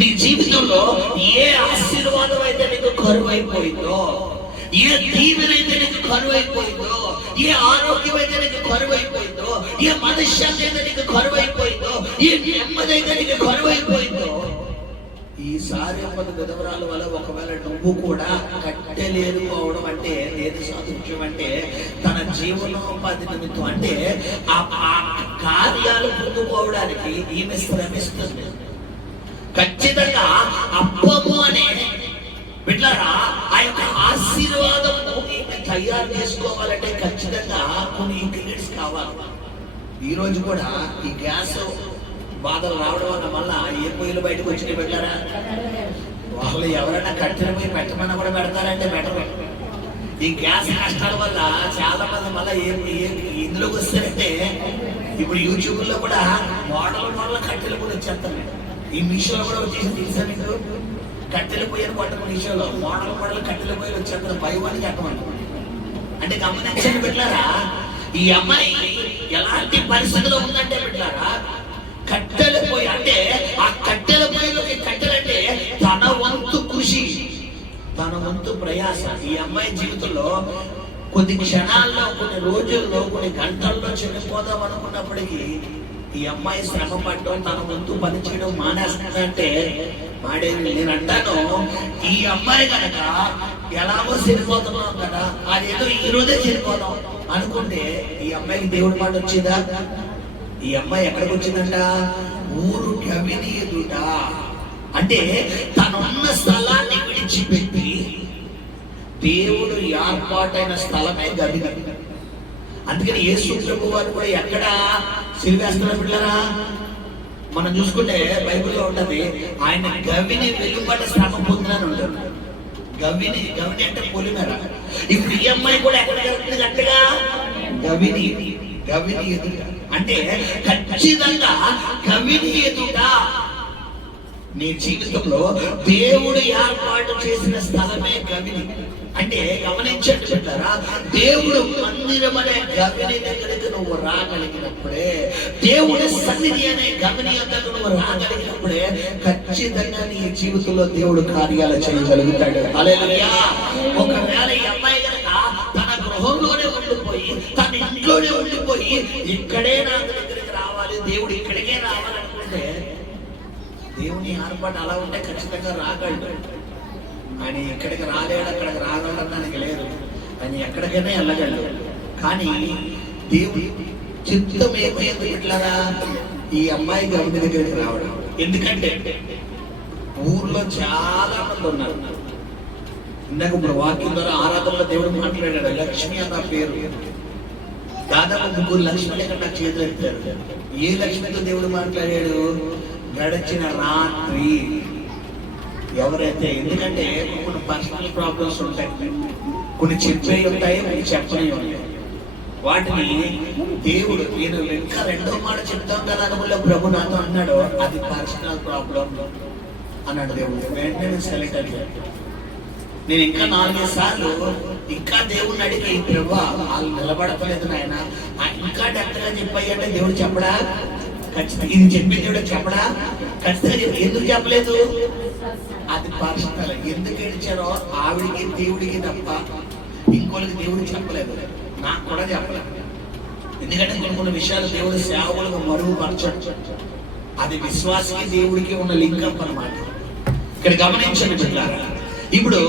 నీ జీవితంలో ఏ ఆశీర్వాదం అయితే నీకు కరువు అయిపోయిందో, ఏ దీవెన అయితే నీకు కరువు అయిపోయిందో, ఏ ఆరోగ్యం అయితే నీకు కరువు అయిపోయిందో, ఏ మనశ్శాంతి అయితే నీకు కరువు అయిపోయిందో, ఏ నెమ్మది అయితే నీకు కరువు అయిపోయిందో, ఈసారి విధవరాల వల్ల ఒకవేళ నువ్వు కూడా కట్టెలేరుకోవడం అంటే ఏది సాదృశ్యం అంటే తన జీవనోపాధి నిమిత్తం అంటే ఆ కార్యాలు పొందుకోవడానికి ఈమె శ్రమిస్తుంది. ఖచ్చితంగా అప్పము అనే బిడ్డలారా ఆ యొక్క ఆశీర్వాదం తయారు చేసుకోవాలంటే ఖచ్చితంగా కొన్ని ఇంగ్రీడియంట్స్ కావాలి. ఈ రోజు కూడా ఈ గ్యాస్ బాధలు రావడం వల్ల ఏ పొయ్యిలు బయటకు వచ్చినాయి పెట్టారా? వాళ్ళు ఎవరైనా కట్టెల పొయ్యి పెట్టమన్నా కూడా పెడతారంటే పెట్టరు. ఈ గ్యాస్ కష్టాల వల్ల చాలా మంది మళ్ళీ ఇందులోకి వస్తారంటే ఇప్పుడు యూట్యూబ్ లో కూడా మోడల్ కట్టెలు కూడా వచ్చేస్తారు. ఈ మీషోలో కూడా వచ్చేసి తెలుసా మీకు? కట్టెల పొయ్యిని పట్టుకుని మీషోలో మోడల్ కట్టెల పొయ్యిలు వచ్చేస్తారు. భయవానికి కట్టమంటారు. అంటే గమనించండి పెట్టారా, ఈ అమ్మాయి ఎలాంటి పరిస్థితిలో ఉందంటే పెట్టారా, కట్టెల పొయ్యి అంటే ఆ కట్టెల పొయ్యిలోకి కట్టెలంటే తన వంతు కృషి, తన వంతు ప్రయాస. ఈ అమ్మాయి జీవితంలో కొద్ది క్షణాల్లో, కొన్ని రోజుల్లో, కొన్ని గంటల్లో చనిపోదాం అనుకున్నప్పటికీ ఈ అమ్మాయి శ్రమ పడడం, తన వంతు పని చేయడం మానేస్తుందంటే మాడేది. నేను అంటాను, ఈ అమ్మాయి కనుక ఎలాగో చనిపోతున్నాం కదా, అదేదో ఈ రోజే చనిపోదాం అనుకుంటే ఈ అమ్మాయికి దేవుడి మాట వచ్చేదా? ఈ అమ్మాయి ఎక్కడికి వచ్చిందంట? ఊరు గవిని ఎదుట. అంటే తనున్న స్థలాన్ని విడిచిపెట్టి దేవుడు ఏర్పాటైన స్థలమే గవిని. అందుకని యేసు ప్రభు వారు కూడా ఎక్కడ సిలువేస్తున్నారు బిడ్డలారా? మనం చూసుకుంటే బైబిల్లో ఉంటది, ఆయన గవిని వెలుపట శ్రమ పొందినని ఉంటాడు. గవిని అంటే పొలిమేర. ఇప్పుడు ఈ అమ్మాయి కూడా ఎక్కడికి వెళ్తుంది? గట్టిగా గవిని ఎదుట. అంటే ఖచ్చితంగా గవిని ఎదుట నీ జీవితంలో దేవుడు ఏర్పాటు చేసిన స్థలమే గవిని. అంటే గమనించండి చెప్తారా, దేవుడు మందిరం అనే గవిని దగ్గరికి నువ్వు రాగలిగినప్పుడే, దేవుడి సన్నిధి అనే గవిని దగ్గరకు నువ్వు రాగలిగినప్పుడే ఖచ్చితంగా నీ జీవితంలో దేవుడు కార్యాలు చేయగలుగుతాడు. హల్లెలూయా. ఒకవేళ ఈ అమ్మాయి కనుక తన గృహంలోనే ఉండిపోయి, తన ఇంట్లోనే ఉండిపోయి, ఇక్కడే నా దగ్గరికి రావాలి, దేవుడు ఇక్కడికే రావాలనుకుంటే, దేవుని ఏర్పాటు అలా ఉంటే ఖచ్చితంగా రాగలడు. ఆయన ఎక్కడికి రాలేడు, అక్కడికి రాగలడానికి లేదు. ఆయన ఎక్కడికైనా వెళ్ళగలడు. కానీ దేవుడి చిత్తం ఏమైంది ఇట్లారా, ఈ అమ్మాయి గవిని దగ్గరికి రావడం. ఎందుకంటే ఊర్లో చాలా మంది ఉన్నారు. ఇందాక ఇప్పుడు వాక్యం ద్వారా ఆరాధనలో దేవుడు మాట్లాడాడు. లక్ష్మి అన్న పేరు దాదాపు 3 లక్ష్మి లెక్క నాకు చేతులు ఎత్తారు. ఏ లక్ష్మితో దేవుడు మాట్లాడాడు? గడిచిన రాత్రి ఎవరైతే, ఎందుకంటే కొన్ని పర్సనల్ ప్రాబ్లమ్స్ ఉంటాయి, కొన్ని చెప్పేవి ఉంటాయి, కొన్ని చెప్పని ఉంటాయి. వాటిని దేవుడు, నేను ఇంకా 2వ మాట చెప్తాం కదా అనుకున్న ప్రభు నాతో అన్నాడు, అది పర్సనల్ ప్రాబ్లం అన్నాడు దేవుడు. వెంటనే సెలెక్ట్ అయ్యాడు. నేను ఇంకా 4-5 సార్లు ఇంకా దేవుడిని అడిగి, ప్రభు వాళ్ళు నిలబడతలేదు నాయన, ఇంకా డెప్త్ గా చెప్పాయంటే దేవుడు చెప్పడా? ఖచ్చితంగా ఇది చెప్పి దేవుడు చెప్పడా? ఖచ్చితంగా ఎందుకు చెప్పలేదు? అది పర్సనల్. ఎందుకు ఏడిచారో ఆవిడికి దేవుడికి తప్ప ఇంకోళ్ళకి దేవుడికి చెప్పలేదు, నాకు కూడా చెప్పలేదు. ఎందుకంటే కొన్ని విషయాలు దేవుడి సేవకులకు మరుగుపరచడు. అది విశ్వాసకి దేవుడికి ఉన్న లింకం అన్నమాట. ఇక్కడ గమనించండి పిల్లలారా, ఇప్పుడు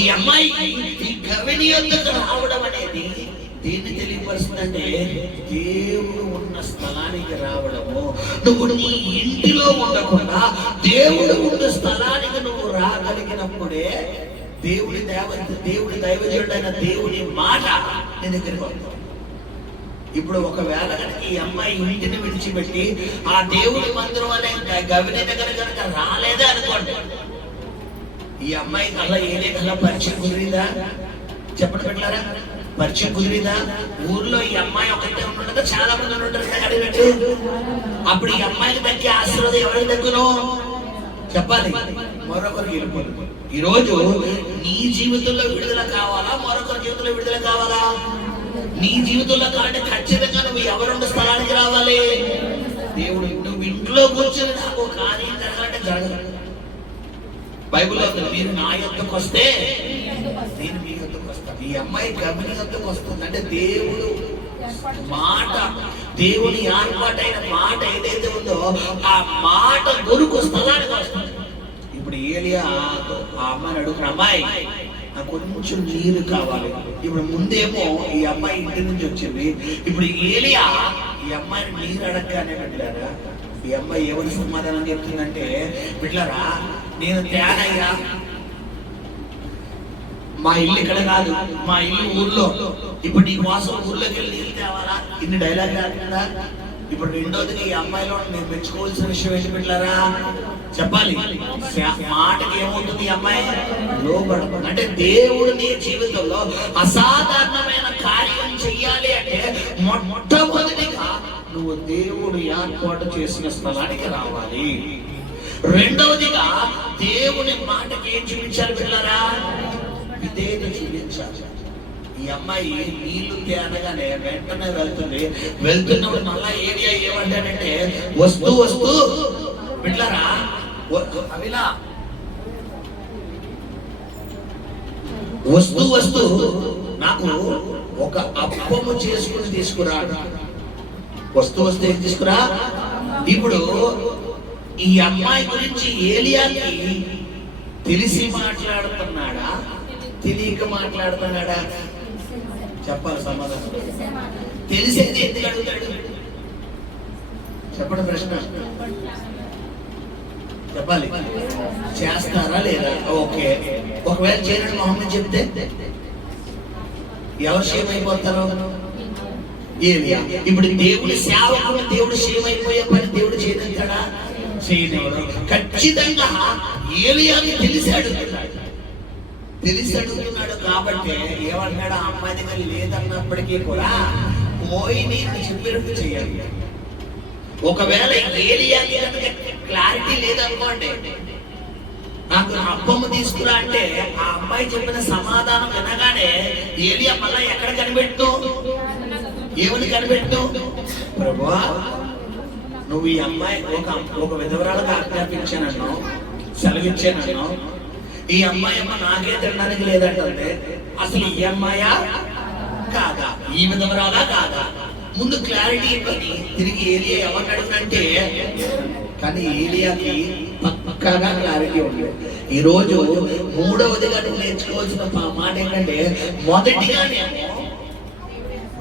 ఈ అమ్మాయి ఈ గవిని యొద్దకు రావడం అనేది దేన్ని తెలియపరుస్తుందంటే, దేవుడు ఉన్న స్థలానికి రావడము. నువ్వు నీ ఇంటిలో ఉండకుండా దేవుడు ఉన్న స్థలానికి నువ్వు రాగలిగినప్పుడే దేవుడి దైవజనుడైన దేవుడి మాట నీ దగ్గరికి వస్తుంది. ఇప్పుడు ఒకవేళ కనుక ఈ అమ్మాయి ఇంటిని విడిచిపెట్టి ఆ దేవుడి మందిరం అనే గవిని దగ్గర కనుక రాలేదే అనుకోండి, ఈ అమ్మాయికి అలా ఏదైనా పరిచయం కుదిరిందా? చెప్పండి పెట్టారా? పరిచయం కుదిరిందా? ఊర్లో ఈ అమ్మాయి ఒకటే ఉండదు, చాలా మంది ఉంటారు అడిగినట్టు. అప్పుడు ఈ అమ్మాయికి తగ్గే ఆశీర్వాదం ఎవరికి దగ్గర చెప్పాలి? మరొకరికి వెళ్ళిపోతుంది. ఈ రోజు నీ జీవితంలో విడుదల కావాలా, మరొకరి జీవితంలో విడుదల కావాలా? నీ జీవితంలో కాబట్టి ఖచ్చితంగా నువ్వు ఎవరుండే స్థలానికి రావాలి. దేవుడు నువ్వు ఇంట్లో కూర్చొని నాకు కార్యం జరగాలంటే జరగదు. బైబిల్లో ఉంది, మీరు నా యొద్దకు వస్తే నేను మీ యొద్దకు వస్తాను. ఈ అమ్మాయి గమని యొద్దకు వస్తుంది అంటే దేవుడు మాట, దేవుని ఏర్పాటైన మాట ఏదైతే ఉందో ఆ మాట దొరుకు స్థలానికి వస్తుంది. ఇప్పుడు ఏలియా ఆ అమ్మాయిని అడుగుతున్న, అమ్మాయి నాకు కొంచెం నీరు కావాలి. ఇప్పుడు ముందేమో ఈ అమ్మాయి ఇంటి నుంచి వచ్చింది, ఇప్పుడు ఏలియా ఈ అమ్మాయిని నీరు అడగగానే బిడ్డలారా ఈ అమ్మాయి ఎవరి సమాధానం చెప్తుందంటే, బిడ్డలారా నేను తేనయ్యా, మా ఇల్లు ఇక్కడ కాదు, మా ఇల్లు ఊర్లో, ఇప్పుడు నీ కోసం ఊర్లోకి వెళ్ళి నీళ్ళు తేవాలా? ఇన్ని డైలాగ్ ఆడుతుందా? ఇప్పుడు రెండోదిగా ఈ అమ్మాయిలో నేను మెచ్చుకోవాల్సిన విషయం ఏంటి బిడ్డలారా? చెప్పాలి, మాటకి ఏమవుతుంది ఈ అమ్మాయి లోబడుతుంది. అంటే దేవుడు నీ జీవితంలో అసాధారణమైన కార్యం చెయ్యాలి అంటే మొట్టమొదటిగా నువ్వు దేవుడు ఏర్పాటు చేసిన స్థలానికి రావాలి. రెండవదిగా దేవుని మాటకి ఏం చూపించాలి బిడ్డలారా? విధేయత చూపించాలి. ఈ అమ్మాయి నీళ్లు తేనగానే వెంటనే వెళ్తున్నప్పుడు మళ్ళా ఏరియా ఏమంటాడంటే, వస్తూ వస్తూ బిడ్డలారా అవిలా వస్తూ వస్తూ నాకు ఒక అప్పము చేసుకుని తీసుకురా. వస్తూ వస్తూ ఏం తీసుకురా? ఇప్పుడు ఈ అమ్మాయి గురించి ఏలియాకి తెలిసి మాట్లాడుతున్నాడా, తెలియక మాట్లాడుతున్నాడా? చెప్పాలి సమాధానం. తెలిసేది ఎందుకు అడుగుతాడు? చెప్పండి ప్రశ్న. చెప్పాలి, చేస్తారా లేదా? ఓకే, ఒకవేళ చేయడం మొహమ్మద్ చెప్తే ఎవరు సేమ్ అయిపోతారు? ఏలియా. ఇప్పుడు దేవుడి సేవకుడు దేవుడు సేమ్ అయిపోయే పని దేవుడు చేయదంటాడా? చేయలేడు. ఖచ్చితంగా ఏలియాని తెలిసి అడుగుతున్నాడు కాబట్టి ఏమన్నాడు? ఆ అమ్మాయి దగ్గర లేదన్నప్పటికీ కూడా పోయి నీకు చెప్పినట్టు చేయాలి. ఒకవేళ ఏలియాకి కనుక క్లారిటీ లేదనుకోండి, నాకు అప్పము తీసుకురా అంటే ఆ అమ్మాయి చెప్పిన సమాధానం వినగానే ఏలియా మళ్ళా ఎక్కడ కనిపెట్టు? ఏమని కనిపెట్టు? ప్రభువా నువ్వు ఈ అమ్మాయి ఒక విధవరాలకు ఆజ్ఞాపించానన్నావు, సెలవిచ్చానన్నావు, ఈ అమ్మాయి అమ్మ నాకే తినడానికి లేదంటే అసలు ఈ అమ్మాయా కాదా, ఈ విధవరాలా కాదా? ముందు క్లారిటీ ఇవ్వని తిరిగి ఏలియా ఎవరిని అడుగునంటే, కానీ ఏలియాకి పక్కాగా క్లారిటీ ఉంది. ఈ రోజు మూడవదిగా నువ్వు నేర్చుకోవాల్సిన మాట ఏంటంటే, మొదటిగానేమో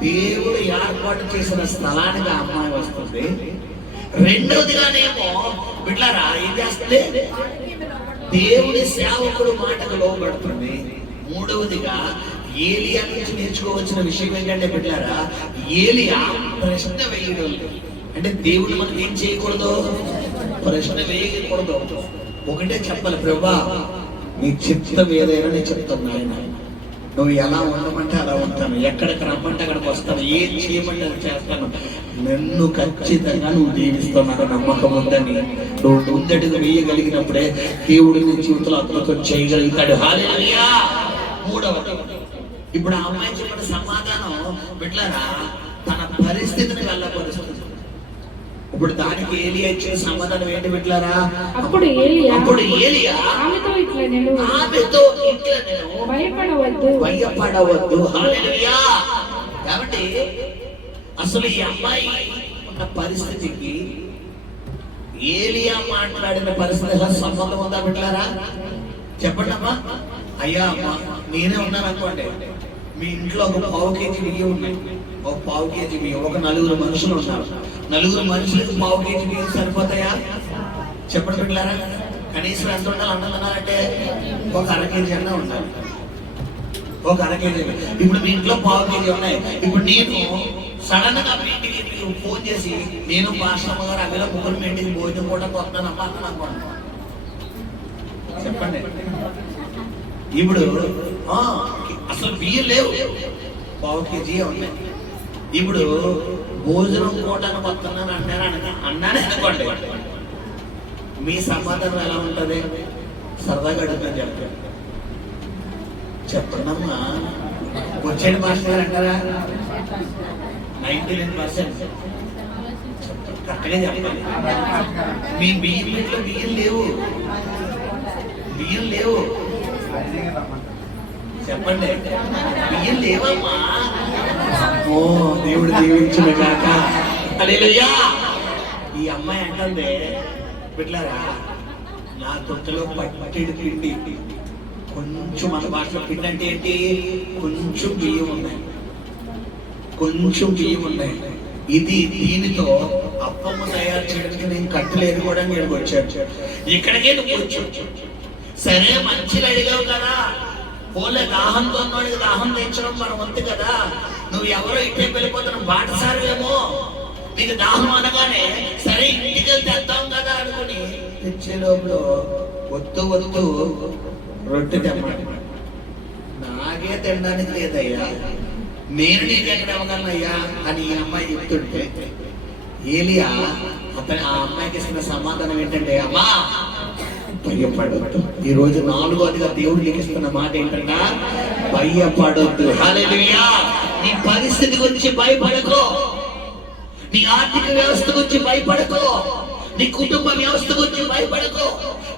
దేవుడు ఏర్పాటు చేసిన స్థలానికి ఆ అమ్మాయి వస్తుంది. రెండవదిగానేమో బిడ్డలారా ఏం చేస్తుంది? దేవుడి సేవకుడు మాటకు లోబడుతుంది. మూడవదిగా ఏలియా నుంచి నేర్చుకోవచ్చిన విషయం ఏంటంటే బిడ్డలారా, ఏలియా ప్రశ్న వేయడం. అంటే దేవుడు మనం ఏం చేయకూడదు? ప్రశ్న వేయకూడదు. ఒకటే చెప్పాలి, ప్రభువా నీ చిత్తం ఏదైనా నీ చెప్తాను నాయన, నువ్వు ఎలా ఉండమంటే అలా ఉంటాను, ఎక్కడికి రమ్మంటే అక్కడికి వస్తాను, ఏం చేయమంటే అది చేస్తాను, నన్ను ఖచ్చితంగా నువ్వు దీవిస్తావు నమ్మకం ఉందని నువ్వు ముందడుగు వేయగలిగినప్పుడే దేవుడి నీ జీవితంలో అద్భుతం చేయగలుగుతాడు. హల్లెలూయా. మూడవది, ఇప్పుడు ఆ అమ్మాయి చెప్పిన సమాధానం బిడ్డలారా తన పరిస్థితిని వెళ్ళపరుస్తుంది. ఇప్పుడు దానికి ఏలియా ఇచ్చిన సమాధానం ఏంటి బిడ్డలారా? అప్పుడు ఏలియా ఆమెతో ఇట్లా నేను భయపడవద్దు. హల్లెలూయా. కాబట్టి అసలు ఈ అమ్మాయి ఉన్న పరిస్థితికి ఏలియా మాట్లాడిన పరిస్థితి సంబంధం ఉందా బిడ్డలారా? చెప్పండి అమ్మా. అయ్యా అమ్మా నేనే ఉన్నాను అనుకోండి, మీ ఇంట్లో ఒక 1/4 కేజీ బియ్యం ఉన్నాయి, ఒక 1/4 కేజీ బియ్యం, ఒక 4 మనుషులు ఉన్నారు, 4 మనుషులకు 1/4 కేజీ బియ్యం సరిపోతాయా? చెప్పండి బిడ్డలారా. కనీసం ఎంత ఉండాలి అన్నారంటే ఒక 1/2 కేజీ అన్నా ఉండాలి, ఒక 1/2 కేజీ. ఇప్పుడు మీ ఇంట్లో 1/4 కేజీ ఉన్నాయి. ఇప్పుడు నేను సడన్ గా మీ ఇంటికి ఫోన్ చేసి నేను పాస్టమ్మ గారు అవిలో ముగ్గురు మీ ఇంటికి భోజనం కూడా వస్తున్నాను అమ్మా అన్నాను అనుకోండి, చెప్పండి. ఇప్పుడు అసలు బియ్యం లేవు, 1/4 కేజీ ఉన్నాయి. ఇప్పుడు భోజనం కూటానికి వస్తున్నాను అన్నానే అనుకోండి, మీ సమాధానం ఎలా ఉంటది? సరదాగా అడుగుతాను చెప్పండి అమ్మా. వచ్చేది మాస్టర్ గారు అంటారా? 99% కరెక్ట్గా చెప్పాలి. మీ బియ్యం ఇంట్లో బియ్యం లేవు, బియ్యం లేవు. చెప్పండి, బియ్యం లేవమ్మా. ఓ దేవుడు దీవించిన కాక. హల్లెలూయా. ఈ అమ్మాయి అంటుంది, బిడ్డలారా నా తొట్టెలో పట్టెడు పిండి, కొంచెం, మన భాషలో పిండి అంటే ఏంటి, కొంచెం బియ్యం ఉన్నాయి, కొంచెం బియ్యం ఉన్నాయి. దీనితో అప్పమ్మ తయారు చేయడానికి నేను కట్టెలు ఎదుకోవడానికి ఇక్కడికి వచ్చాను. ఇక్కడికే నువ్వు వచ్చావు. సరే మంచిగా అడిగావు కదా, పోలే దాహంతో ఉన్నవాడికి దాహం తెచ్చడం మన వంతు కదా. నువ్వు ఎవరో ఇట్టే వెళ్ళిపోతున్నావు, బాటసారువేమో, నీకు దాహం అనగానే సరే ఇంటికి వెళ్తే తెద్దాం కదా అనుకుని తెచ్చే లోపల వద్దు రొట్టె తెమ్మండి. నాకే తినడానికి లేదయ్యా, నేను నీకు ఎక్కడ ఇవ్వగలనయ్యా అని ఈ అమ్మాయి చెప్తుంటే ఏలియా ఆ అమ్మాయికి ఇస్తున్న సమాధానం ఏంటంటే, అమ్మా భయపడొద్దు. ఈ రోజు 4వదిగా దేవుడు నీకు ఇస్తున్న మాట ఏంటంటే, భయపడొద్దు. హల్లెలూయా. నీ పరిస్థితి గురించి భయపడకో, నీ ఆర్థిక వ్యవస్థ గురించి భయపడకో, నీ కుటుంబ వ్యవస్థ గురించి భయపడకో,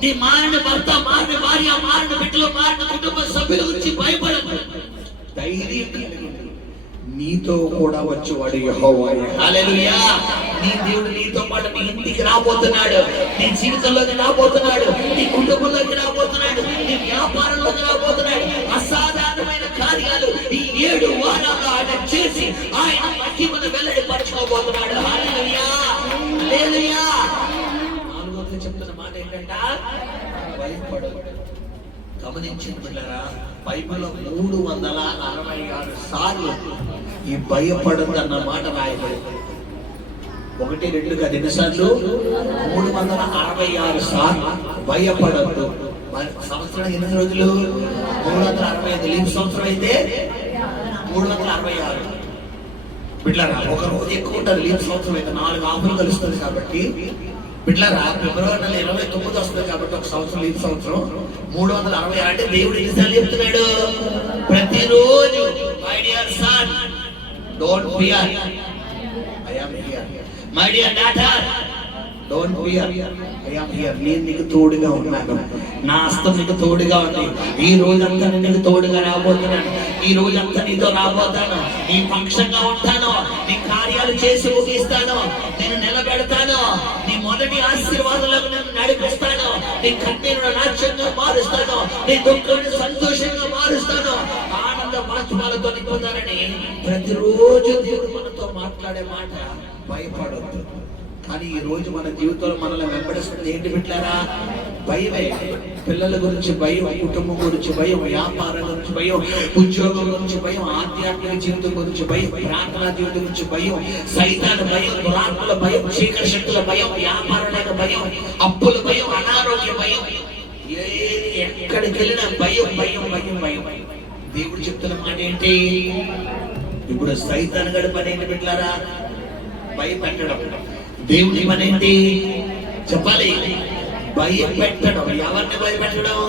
నీ మారిన భర్త, మారిన భార్య, మారిన బిడ్డలు, మారిన కుటుంబ సభ్యుల గురించి భయపడకు. ధైర్యం కలిగి నీతో కూడా వచ్చేవాడు యెహోవాయే. హల్లెలూయా. నీ దేవుడు నీతో పాటు నీ ఇంటికి రాబోతున్నాడు, నీ జీవితంలోకి రాబోతున్నాడు, నీ కుటుంబంలోకి రాబోతున్నాడు, నీ వ్యాపారంలోకి రాబోతున్నాడు. అసాధారణమైన కార్యాలు ఈ 7 వారాల్లో ఆయన చేసి ఆయన మహిమను వెల్లడి పరచుకోబోతున్నాడు. హల్లెలూయా. హల్లెలూయా. 4వది చెప్తున్న మాట ఏంటంటే, భయపడొద్దు. గమనించిన పిల్లరా, బైబిల్లో 366 సార్లు ఈ భయపడద్దు అన్న మాట రాయబడింది. 1, 2 కాదు, ఎన్నిసార్లు? 366 సార్లు భయపడద్దు. సంవత్సరానికి ఎన్ని రోజులు? 365. లీప్ సంవత్సరం అయితే 366. బిడ్డలారా, ఒక రోజు ఎక్కువ ఉంటుంది. లీప్ సంవత్సరం అయితే 4 ఆఫర్లు కలుస్తుంది కాబట్టి, బిడ్డలారా ఫిబ్రవరి నెల 29 వస్తుంది కాబట్టి ఒక సంవత్సరం, లీప్ సంవత్సరం 366. అంటే దేవుడు ఎన్నిసార్లు చెప్తున్నాడు? ప్రతిరోజు my dear son don't fear, I am here. My dear daughter don't fear, I am here. నేను నీకు తోడుగా ఉన్నాను, నా హస్తం నీకు తోడుగా ఉంది. ఈ రోజంతా నేను నీకు తోడుగా రాబోతున్నాను, ఈ రోజంతా నీతో రాబోతాను, నీ పక్షంగా ఉంటాను, నీ కార్యాలు చేసి ముగిస్తాను, నేను నిలబెడతాను, నీ మొదటి ఆశీర్వాదాలకు నేను నడిపిస్తాను, నీ కన్నీరును నాట్యంగా మారుస్తాను, నీ దుఃఖాన్ని సంతోషంగా మారుస్తాను, ఆనంద బాష్పాలతో నింపుతానని ప్రతిరోజు దేవుడు మనతో మాట్లాడే మాట భయపడొద్దు. కానీ ఈ రోజు మన జీవితంలో మనల్ని వెంబడిస్తుంది ఏంటి బిడ్డలారా? భయమే. పిల్లల గురించి భయం, కుటుంబం గురించి భయం, వ్యాపారం గురించి భయం, ఉద్యోగం గురించి భయం, ఆధ్యాత్మిక జీవితం గురించి భయం, ప్రార్థనా జీవితం గురించి భయం, సైతాను భయం, దురాత్మల భయం, చీకటి శక్తుల భయం, వ్యాపారం లేక భయం, అప్పుల భయం, అనారోగ్య భయం, ఎక్కడికి వెళ్ళినా భయం భయం భయం భయం. దేవుడు చెప్తున్న మాట ఏంటి? ఇప్పుడు సైతాను గడి పని ఏంటి బిడ్డలారా? భయపెట్టడం. దేవుడి పని ఏంటి చెప్పాలి? భయపెట్టడం. ఎవరిని భయపెట్టడం?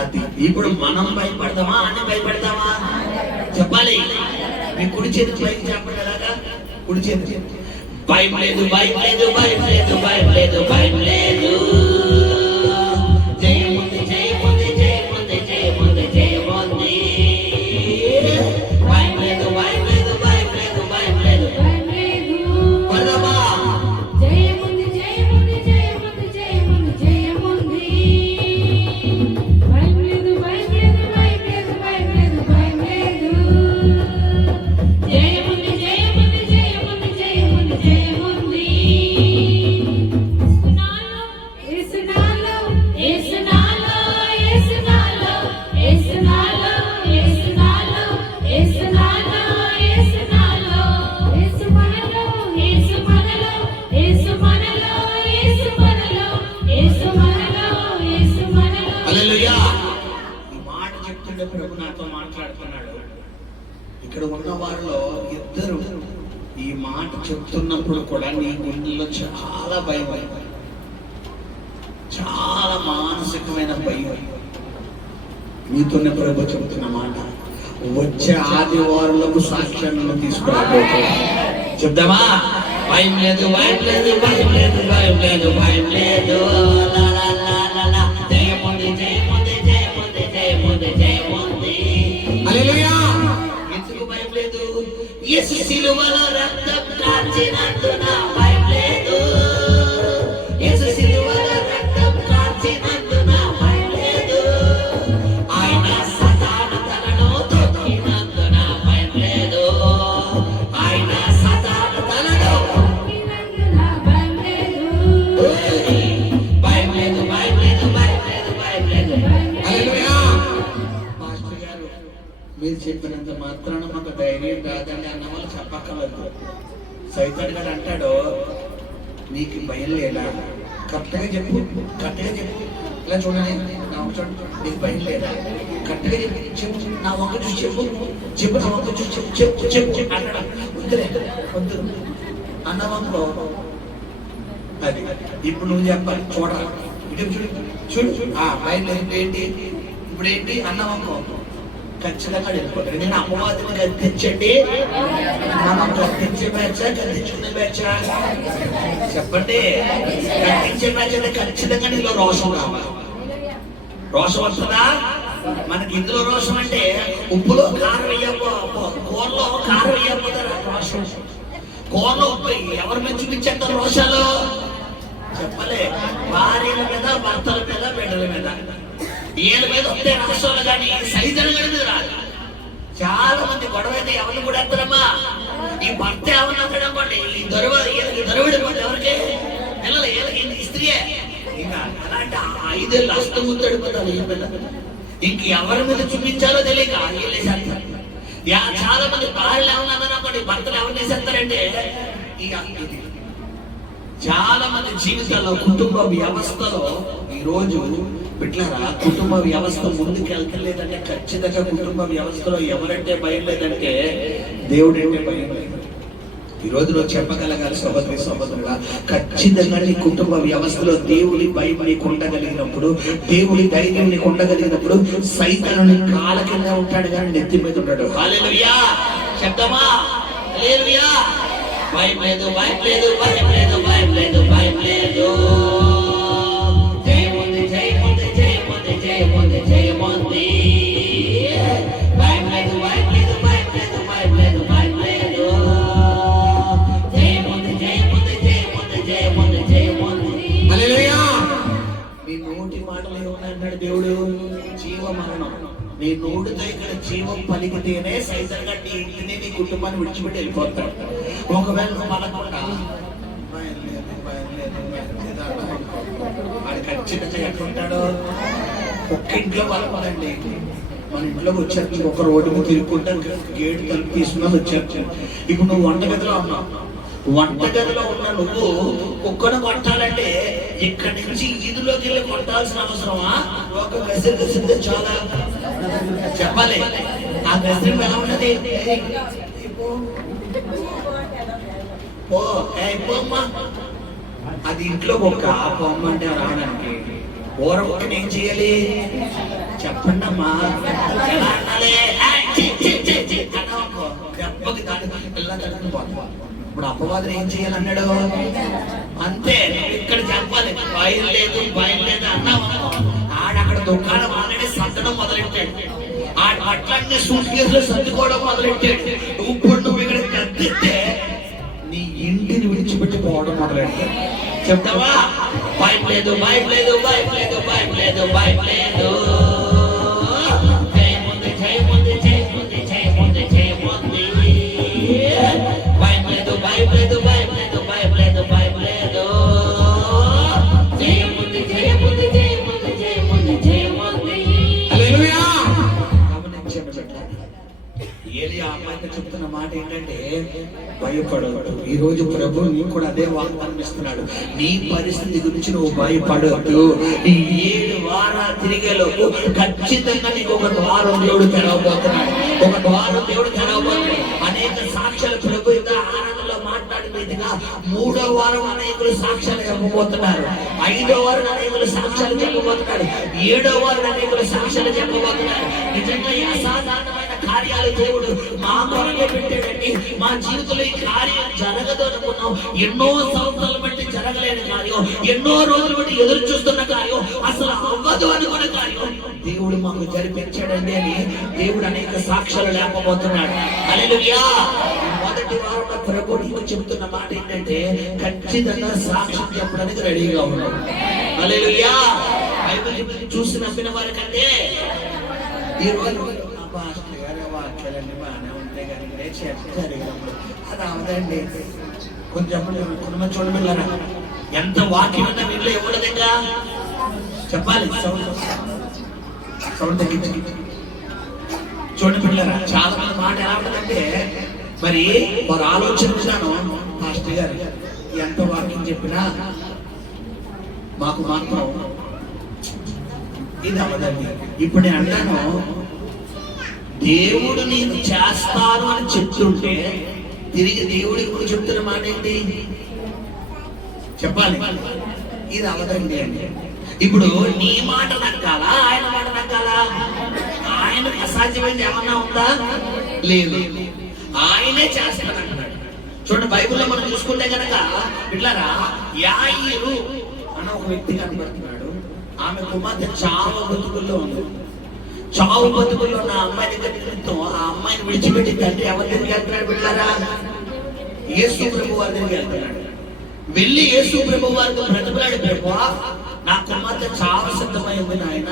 అది. ఇప్పుడు మనం భయపడతామా, అన్ని భయపెడతామా? చెప్పాలి. మీ కుడి చేతి పైకి చెప్పండి. అలాగా కుడి చేతి. భయం లేదు, భయం లేదు, భయం లేదు, భయం లేదు, భయం లేదు. జయముంది, జయముంది, జయముంది, జయముంది, జయముంది. భయం లేదు, భయం లేదు, భయం లేదు, భయం లేదు, భయం లేదు. పదమా జయముంది, జయముంది, జయముంది, జయముంది, జయముంది. భయం లేదు, భయం లేదు, భయం లేదు, భయం లేదు, భయం లేదు. జయముంది, జయముంది, జయముంది, జయముంది, జయముంది. యేసునాలో, యేసునాలో, యేసునాలో, యేసునాలో, యేసునాలో, యేసునాలో, యేసునాలో, యేసు మనలో, యేసు మనలో, యేసు మనలో, యేసు మనలో, యేసు మనలో, యేసు మనలో. హల్లెలూయా. ఈ మాట చెప్తుంటే ప్రభు నాతో మాట్లాడుతున్నాడు. ఇక్కడ ఉన్న వారిలో ఇద్దరు ఈ మాట చెప్తున్నప్పుడు కూడా నీ గుండెల్లో చాలా భయం, చాలా మానసికమైన భయం. మీతోనే ప్రభు చెప్తున్న మాట వచ్చే ఆదివారులకు సాక్ష్యాలను తీసుకురాబోతున్నాడు. చెప్దామా? భయం లేదు, భయం లేదు, భయం లేదు, భయం లేదు, భయం లేదు. లా లా లా లా లా. జయముంది, జయ యేసు సిలువలో రక్తం కార్చినందున భయం లేదు. యేసు సిలువలో రక్తం కార్చినందున భయం లేదు. ఆయన సతాను తలను తొక్కినందున భయం లేదు. ఆయన సతాను తలను తొక్కినందున భయం లేదు. భయం లేదు, భయం లేదు, భయం లేదు, భయం లేదు. హల్లెలూయా. మాస్టర్ గారు మీరు చెప్పినంత మాత్రాన మాకు ధైర్యం రాదండి అన్న వాళ్ళు చెప్పక్కర్లేదు. సైతాన్ గారు అంటాడు, నీకు భయం లేదా? కరెక్ట్గా చెప్పు, కరెక్ట్గా చెప్పు. ఇలా చూడండి, నా వంక చూడండి, నీకు భయం లేదా? కరెక్ట్గా చెప్పు, నా వంక చూసి చెప్పు, చెప్పు, నా వంక చూసి చెప్పు, చెప్పు, చెప్పు అంటాడు. వద్దులే, వద్దు అన్నవాంకో అది. ఇప్పుడు నువ్వు చెప్పాలి, చూడాలి, ఇటు చూడు, చూడు. భయం లేదు ఏంటి? ఇప్పుడు ఏంటి అన్నవాంకో ఖచ్చితంగా వెళ్ళిపోతారు. నేను అమ్మవారిని గద్దించండి, మనం గద్దించే బ్యాచా గద్దించుకునే బ్యాచా? చెప్పండి. గద్దించే బ్యాచ్ అంటే ఖచ్చితంగా నీలో రోషం కావాలి. రోషం వస్తుందా? మనకి ఇందులో రోషం అంటే ఉప్పులో కారం వేయకపో, కూరలో కారం వేయకపోతారా రోషం? కూరలో ఉప్పు ఎవరి మీద చూపించేస్తారు రోషాలు? చెప్పలే. భార్యల మీద, భర్తల మీద, బిడ్డల మీద, ఏళ్ళ మీద వస్తే రాష్ట్రాలు కానీ సైజన్ గడి మీద రాదు. చాలా మంది గొడవ అయితే ఎవరిని కూడా ఎత్తారమ్మా. ఈ భర్త ఏమన్నా అనుకోండి, ఈ దొరవడి ఎవరికి పిల్లలు ఏళ్ళకి స్త్రీయే. ఇంకా అలాంటి 5 ఏళ్ళు అస్తముద్దడిపోతారు ఈ పిల్లలు. ఇంక ఎవరి మీద చూపించాలో తెలియక వెళ్ళేసేస్తారు. చాలా మంది భార్యలు ఏమన్నా అనుకోండి, భర్తలు ఎవరిని వేసేస్తారంటే ఇక చాలా మంది జీవితాల్లో, కుటుంబ వ్యవస్థలో ఈరోజు బిడ్డలారా, కుటుంబ వ్యవస్థ ముందుకు వెళ్తలేదంటే ఖచ్చితంగా కుటుంబ వ్యవస్థలో ఎవరంటే భయం లేదంటే దేవుడు అంటే భయం లేదు. ఈరోజు నువ్వు చెప్పగలగాలి సహోదరి సహోదరుడా, ఖచ్చితంగా నీ కుటుంబ వ్యవస్థలో దేవుని భయం నీకు ఉండగలిగినప్పుడు, దేవుని ధైర్యం నీకు ఉండగలిగినప్పుడు సైతాను కాళ్ళ కింద ఉంటాడు కానీ నెత్తి మీద ఉంటాడు. హల్లెలూయా చెప్తామా? హల్లెలూయా. భయం లేదు, భయం లేదు, భయం లేదు, భయం లేదు, భయం లేదు. జయముంది, జయముంది, జయముంది, జయముంది, జయముంది. భయం లేదు, భయం లేదు, భయం లేదు, భయం లేదు, భయం లేదు. జయముంది, జయముంది, జయముంది, జయముంది, జయముంది. హల్లెలూయా. నీ నోటి మాటలు ఏమన్నాడు దేవుడు? జీవ మరణం. నీ నోటితో ఇక్కడ జీవం పలికితేనే సైతం గా నీ ఇంటిని, నీ కుటుంబాన్ని విడిచిపెట్టి వెళ్ళిపోతాడు. ఒకవేళ నువ్వు పలకుండా వాడు ఖచ్చితంగా ఎట్లుంటాడు? ఒక్క ఇంట్లో పలకదండి. మన ఇంట్లోకి వచ్చారు, ఒక రోడ్డు మీద తిరుగుకుంటా గేట్ తలుపు తీసుకున్నా వచ్చారు. ఇప్పుడు నువ్వు వంటగదిలో ఉన్నావు. వంటగదిలో ఉన్న నువ్వు కుక్కను కొట్టాలంటే ఇక్కడి నుంచి ఈదులోకి వెళ్ళి కొట్టాల్సిన అవసరమా? ఒక గసిరి గసిరితే చాలా చెప్పాలి. ఆ గసిరి ఎలా ఉన్నది? అది ఇంట్లో కుక్క. పొమ్మ అంటే రావడానికి ఊర కుక్కని ఏం చేయాలి చెప్పండి అమ్మా? ఎలా అనాలి? దెబ్బకి దాని పిల్ల తడుకుని పోతా. ఇప్పుడు అపవాదులు ఏం చేయాలన్నాడు? అంతే. ఇక్కడ చెప్పాలి, భయం లేదు, భయం లేదు అన్నావు. ఆడక్కడ దుకాణం ఆల్రెడీ సర్దడం మొదలెట్టాడు. ఆడ అట్లాంటి సూట్ కేసులు సర్దుకోవడం మొదలెట్టాడు. ఇప్పుడు నువ్వు ఇక్కడ గద్దిస్తే నీ ఇంటిని విడిచిపెట్టి పోవడం మొదలెట్టాడు. చెప్తావా? భయం లేదు, భయం లేదు, భయం లేదు, భయం లేదు, భయం లేదు. జయముంది, జయముంది, జయముంది, జయముంది, జయముంది. భయం లేదు, భయం లేదు, భయం లేదు, భయం లేదు, భయం లేదు. జయముంది, జయముంది, జయముంది, జయముంది, జయముంది. హల్లెలూయా. గమనించండి బిడ్డలారా, ఏలియా అమ్మాయితో చెప్తున్న మాట ఏంటంటే భయపడవద్దు. ఈ రోజు ప్రభు నీకు కూడా అదే వాగ్దానం ఇస్తున్నాడు. నీ పరిస్థితి గురించి నువ్వు భయపడవద్దు. ఈ 7 వారాలు తిరిగేలోపు ఖచ్చితంగా నీకు ఒక ద్వారం దేవుడు తెరవబోతున్నాడు. ఒక ద్వారం దేవుడు తెరవబోతున్నాడు. అనేక సాక్ష్యాలు ప్రభు ఇంకా ఆనందంలో మాట్లాడిన రీతిగా 3వ వారం అనేకులు సాక్ష్యాలు చెప్పబోతున్నారు. 5వ వారం అనేకులు సాక్ష్యాలు చెప్పబోతున్నారు. 7వ వారం అనేకులు సాక్ష్యాలు చెప్పబోతున్నారు. నిజంగా ఈ అసాధారణమైన కార్యాలు దేవుడు మా కొరకే పెట్టాడండి. మా జీవితంలో ఈ కార్యం జరగదు అనుకున్నాం. ఎన్నో సంవత్సరాల బట్టి జరగలేని కార్యం, ఎన్నో రోజులు బట్టి ఎదురు చూస్తున్న కార్యం, అసలు అవ్వదు అనుకున్న కార్యం దేవుడు మాకు జరిపించాడండి అని దేవుడు అనేక సాక్ష్యాలు లేకపోతున్నాడు. హల్లెలూయా. కొరకు నీకు చెప్తున్న మాట ఏంటంటే ఖచ్చితంగా సాక్ష్యం చెప్పడానికి రెడీగా ఉన్నాడు. హల్లెలూయా. బైబిల్ చూసి నమ్మిన వారికంటే ఈ రోజు పాస్టర్ గారి వాక్యాలన్నీ బాగానే ఉంటాయి కానీ జరిగినప్పుడు అది అవదండి. కొంచెం కుటుంబం చూడబెళ్ళారా ఎంత వాక్యం ఉన్నా వీళ్ళు ఇవ్వలేదుగా చెప్పాలి. సౌండ్ తగ్గించి చూడండి పిల్లరా, చాలా మంది మాట ఎలా ఉంటుందంటే మరి వారు ఆలోచన విధానం పాస్టర్ గారు ఎంత వాక్యం చెప్పినా మాకు మాత్రం ఇది అవదండి. ఇప్పుడు నేను అంటాను, దేవుడు నేను చేస్తాను అని చెప్తుంటే తిరిగి దేవుడికి కూడా చెప్తున్న మాట ఏంటి చెప్పాలి. ఇది అవదండి అండి. ఇప్పుడు నీ మాట నక్కాలా ఆయన మాట నక్కాలా? ఆయనకు అసాధ్యమైంది ఏమన్నా ఉందా? లేదు, ఆయనే చేస్తానంటున్నాడు. చూడండి బైబిల్లో మనం చూసుకుంటే కనుక పిల్లరా, యాయిరు అన్న ఒక వ్యక్తి కనబడుతున్నాడు. ఆమె కుమార్తె చావు బతుకుల్లో ఉంది. చావు బతుకుల్లో ఉన్న అమ్మాయి దగ్గర నిమిత్తం ఆ అమ్మాయిని విడిచిపెట్టి తండ్రి ఎవరి దగ్గరికి వెళ్తున్నాడు పిల్లరా? యేసు ప్రభు వారి దగ్గరికి వెళ్తున్నాడు. వెళ్ళి యేసు ప్రభు వారికి బ్రతిమలాడి, ప్రభువా నా కుమార్తె చావు సిద్ధమైంది నాయన,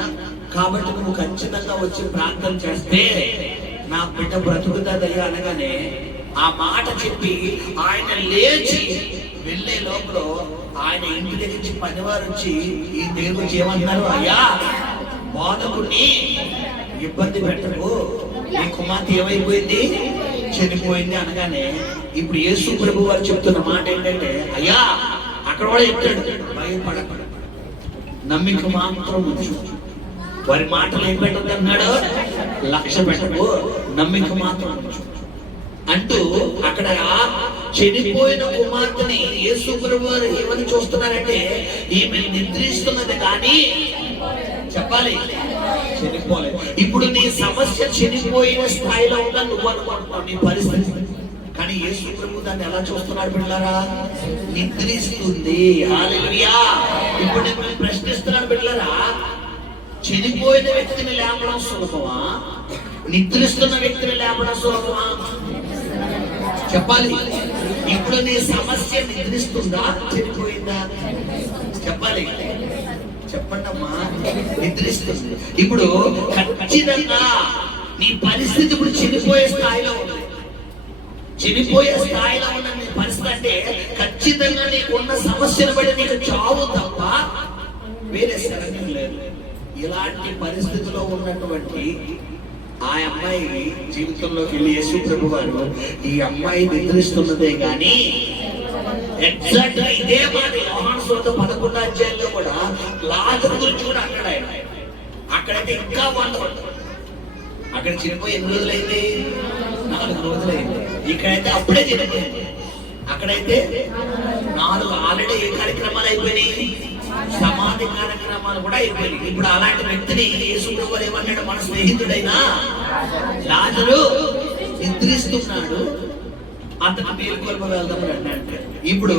కాబట్టి నువ్వు ఖచ్చితంగా వచ్చి ప్రార్థన చేస్తే నా బిడ్డ బ్రతుకుతుందయ్యా అనగానే ఆ మాట చెప్పి ఆయన లేచి వెళ్ళే లోపల ఆయన ఇంటి దగ్గర నుంచి పనివారు వచ్చి ఈ దేవుడు ఏమన్నారు, అయ్యా బాధకుడిని ఇబ్బంది పెట్టకు, నీ కుమార్తె ఏమైపోయింది, చనిపోయింది అనగానే ఇప్పుడు యేసు ప్రభు వారు చెప్తున్న మాట ఏంటంటే, అయ్యా అక్కడ కూడా చెప్తాడు, భయపడకు, నమ్మిక మాత్రం ఉంచు. వారి మాటలు ఏం పెట్టదు అన్నాడు, లక్ష్య పెట్టకు, నమ్మిక మాత్రం ఉంచు అంటూ అక్కడ చనిపోయిన కుమార్తెని యేసు ప్రభు వారు ఏమని చూస్తున్నారంటే ఈమె నిద్రిస్తున్నది కానీ చెప్పాలి చనిపోలేదు. ఇప్పుడు నీ సమస్య చనిపోయిన స్థాయిలో ఉందా నువ్వు అనుకుంటున్నావు నీ పరిస్థితి, కానీ యేసు ప్రభు దాన్ని ఎలా చూస్తున్నాడు బిడ్డలారా? నిద్రిస్తుంది. హల్లెలూయా. ఇప్పుడు నేను ప్రశ్నిస్తున్నాను బిడ్డలారా, చనిపోయిన వ్యక్తిని లేపడం సులభమా, నిద్రిస్తున్న వ్యక్తిని లేపడం సులభమా? చెప్పాలి. ఇప్పుడు నీ సమస్య నిద్రిస్తుందా చనిపోయిందా? చెప్పాలి, చెప్పండి అమ్మా. నిద్రిస్తుంది. ఇప్పుడు ఖచ్చితంగా నీ పరిస్థితి ఇప్పుడు చనిపోయే స్థాయిలో ఉంది. చనిపోయే స్థాయిలో ఉన్న నీ పరిస్థితి అంటే ఖచ్చితంగా నీకున్న సమస్యను బట్టి నీకు చావు తప్ప వేరే శరణ్యం లేదు. ఇలాంటి పరిస్థితిలో ఉన్నటువంటి ఆ అమ్మాయి జీవితంలోకి వెళ్ళి యేసు ప్రభు వారు ఈ అమ్మాయి నిద్రిస్తున్నదే కానీ ఎగ్జాక్ట్ గా ఇదే మాట యోహాను సువార్త 11వ అధ్యాయంలో కూడా లాజరు గురించి కూడా అన్నాడు ఆయన. అక్కడైతే ఇంకా వండవచ్చు. అక్కడ చనిపోయి ఎన్ని రోజులైంది? 4 రోజులైంది. ఇక్కడైతే అప్పుడే చనిపోయింది. అక్కడైతే 4 ఆల్రెడీ ఏ కార్యక్రమాలు అయిపోయినాయి, సమాధి కార్యక్రమాలు కూడా అయిపోయినాయి. ఇప్పుడు అలాంటి వ్యక్తిని యేసు ప్రభు వారు ఏమన్నాడు, మన స్నేహితుడైనా లాజరు నిద్రిస్తున్నాడు, అతను మేలుకొల్ప వెళ్దామని అన్నాడు. ఇప్పుడు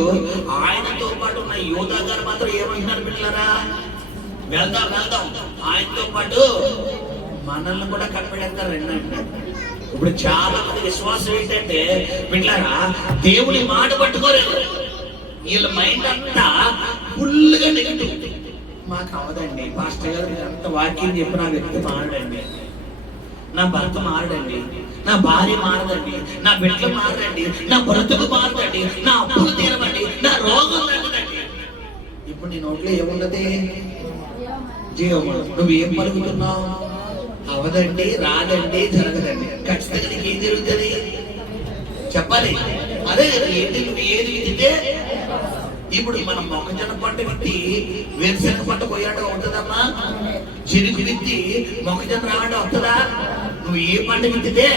ఆయనతో పాటు ఉన్న యోధా గారు మాత్రం ఏమంటున్నారు పిల్లరా, వెళ్దాం వెళ్దాం, ఆయనతో పాటు మనల్ని కూడా కనిపెడతారు అన్నాడు. ఇప్పుడు చాలా మంది విశ్వాసం ఏంటంటే పిల్లరా, దేవుని మాట పట్టుకోలేదు, వీళ్ళ మైండ్ అంతా ఫుల్ గా నెగటివ్. మాకు అవదండి పాస్టర్ గారు అంత వాక్యం చెప్పి నా వ్యక్తి మారడండి, నా భర్త మారడండి, నా భార్య మారదండి, నా బిడ్డలు మారదండి, నా బ్రతుకు మారదండి, నా అప్పులు తీరవండి, నా రోగం తగ్గదండి. ఇప్పుడు నీ నోట్లో ఏమున్నది? జీవము. నువ్వేం పలుకుతున్నావు? అవదండి, రాదండి, జరగదండి. ఖచ్చితంగా నీకు ఏం జరుగుతుంది చెప్పాలి. అదే ఏంటి, నువ్వు ఏది విధితే. ఇప్పుడు మనం మొక్కజొన్న పంట విత్తి వేరుశనగ పంట పోయాడు అవుతుందమ్మా? చెరుకు విత్తి మొక్కజొన్న రావడం అవుతుందా? నువ్వు ఏ పంట విత్తితే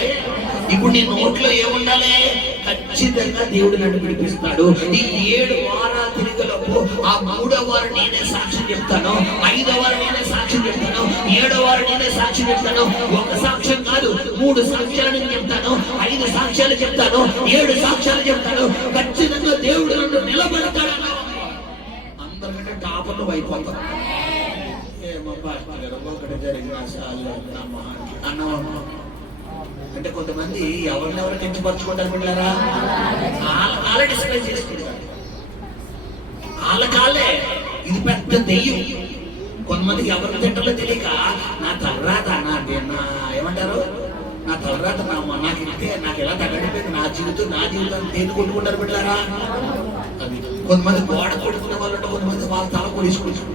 ఇప్పుడు నీ నోట్లో ఏముండాలి? ఖచ్చితంగా దేవుడు నన్ను విడిపిస్తాడు. ఈ 7 వారాలు తిరిగేలోపు ఆ 3వ వారం నేనే సాక్ష్యం చెప్తాను, 5వ వారం నేనే సాక్ష్యం చెప్తాను, 7వ వారం నేనే సాక్ష్యం చెప్తాను. ఒక సాక్ష్యం కాదు, 3 సాక్ష్యాలు నేను చెప్తాను, 5 సాక్ష్యాలు చెప్తాను, 7 సాక్ష్యాలు చెప్తాను. ఖచ్చితంగా దేవుడు నన్ను నిలబెడతాడు. అందరికంటే టాపర్లు అయిపోతాం. ఏమో ఒకటి జరిగిన అన్నమాట అంటే కొంతమంది ఎవరినెవరు కించపరచుకుంటారు బిడ్డారా, వాళ్ళ కాలే డిస్ప్లే చేసుకుంటారు, వాళ్ళ కాలే. ఇది పెద్ద దెయ్యం. కొంతమందికి ఎవరు తింటారో తెలియక నా తలరాత నా ఏమంటారు, నా తలరాత నాకు ఇంటే నాకు ఎలా తగ్గడిపోయింది, నా జీవితం దేని కొట్టుకుంటారు బిడ్డారా. అది కొంతమంది గోడ కొట్టుకునే వాళ్ళు, కొంతమంది వాళ్ళ తల కొడుచుకుంటారు.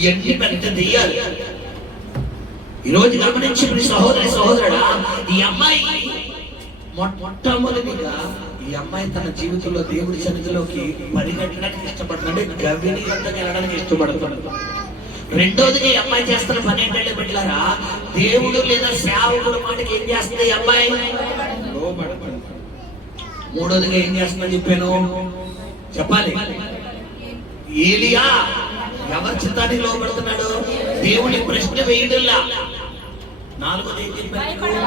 ఇవన్నీ పెద్ద దెయ్యాలు. ఈరోజు గమనించి సహోదరుడా, ఈ అమ్మాయి మొట్టమొదటిగా ఈ అమ్మాయి తన జీవితంలో దేవుడి సన్నిధిలోకి పరిగెట్టడానికి ఇష్టపడుతుంది, గవిని గంటకి వెళ్ళడానికి ఇష్టపడుతుంది. రెండోదిగా ఈ అమ్మాయి చేస్తున్న పని ఏంటంటే బిడ్డలారా, దేవుడు లేదా సేవకుడు మాటకి ఏం చేస్తుంది ఈ అమ్మాయి? లోబడుతుంది. మూడోదిగా ఏం చేస్తుందని చెప్పాను చెప్పాలి. ఏలియా ఎవరి చిత్తానికి లోబడుతున్నాడు? దేవుని ప్రశ్న వేయడులా. నాలుగోది ఏం చెప్పాను?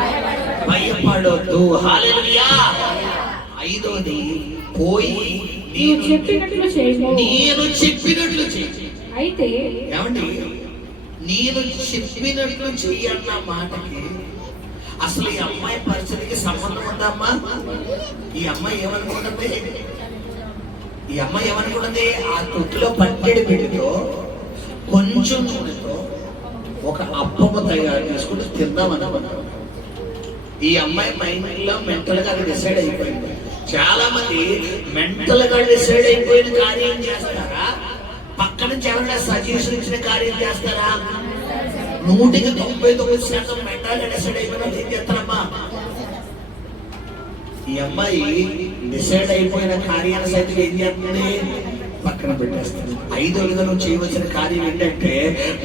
భయపడొద్దు. హల్లెలూయా. ఐదోది పోయి నేను చెప్పినట్లు చేయి. అయితే ఏమండి, నేను చెప్పినట్లు చెయ్యన్న మాటకి అసలు ఈ అమ్మాయి పరిస్థితికి సంబంధం ఉందమ్మా? ఈ అమ్మాయి ఏమనుకుంటుంది? ఆ తొట్టులో పట్టెడు పిండితో కొంచెం నూనెతో ఒక అప్పము తయారు చేసుకుంటూ తిందామనుకున్నాను. ఈ అమ్మాయి మైండ్ లో మెంటల్ గా డిసైడ్ అయిపోయింది. చాలా మంది మెంటల్ గా డిసైడ్ అయిపోయిన కార్యం చేస్తారా, పక్క నుంచి ఎవరైనా సజెషన్ ఇచ్చిన కార్యం చేస్తారా? 199% మెంటల్ గా డిసైడ్ అయిపోయిన ఏం చేస్తారమ్మా? ఈ అమ్మాయి డిసైడ్ అయిపోయిన కార్యాన్ని సైతం ఏం చేస్తుంది? పక్కన పెట్టేస్తుంది. ఐదోదిగా నువ్వు చేయవలసిన కార్యం ఏంటంటే,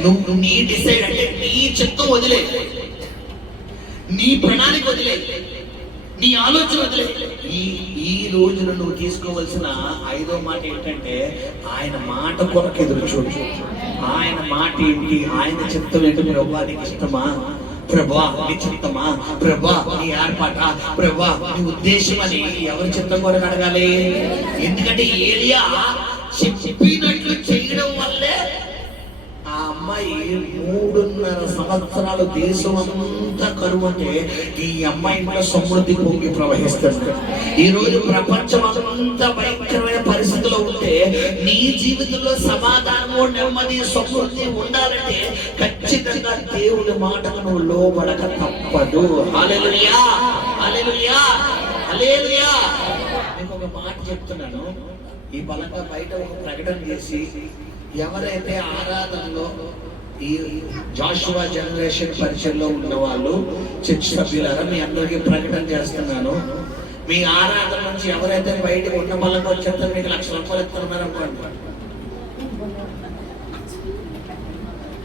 నువ్వు నీ డిసైడ్ అంటే నీ చిత్తం వదిలే, నీ ప్రణాళిక వదిలే, నీ ఆలోచన వదిలే. ఈ రోజున నువ్వు తీసుకోవలసిన ఐదో మాట ఏంటంటే, ఆయన మాట కొరకు ఎదురు చూడు. ఆయన మాట ఏంటి, ఆయన చిత్తం ఏంటి? ప్రభా నీకు ఇష్టమా? ప్రభా నీ చిత్తమా? ప్రభా నీ ఏర్పాట? ప్రభా నీ ఉద్దేశం అని ఎవరి చిత్తం కొరకు అడగాలి? ఎందుకంటే ఏలియా చెప్పినట్లు చేయడం వల్లే ఆ అమ్మాయి 3.5 సంవత్సరాలు దేశం అంతా కరువు అంటే ఈ అమ్మాయి కూడా సమృద్ధి పొంగి ప్రవహిస్తుంది. ఈ రోజు ప్రపంచం అంతా భయంకరమైన పరిస్థితిలో ఉంటే నీ జీవితంలో సమాధానము, నెమ్మది, సమృద్ధి ఉండాలంటే ఖచ్చితంగా దేవుడి మాటకు నువ్వు లోబడక తప్పదు. హల్లెలూయా, హల్లెలూయా, హల్లెలూయా. మీకు ఒక మాట చెప్తున్నాను. ఈ బలంగా బయట ఒక ప్రకటన చేసి ఎవరైతే ఆరాధనలో ఈ జాషువా జనరేషన్ పరిచయంలో ఉన్న వాళ్ళు చర్చ్ సభ్యులారా, మీ అందరికీ ప్రకటన చేస్తున్నాను. మీ ఆరాధన నుంచి ఎవరైతే బయటకు ఉన్న బలంగా వచ్చేస్తారో మీకు ₹1,00,000 ఇస్తున్నారు అనుకోండి.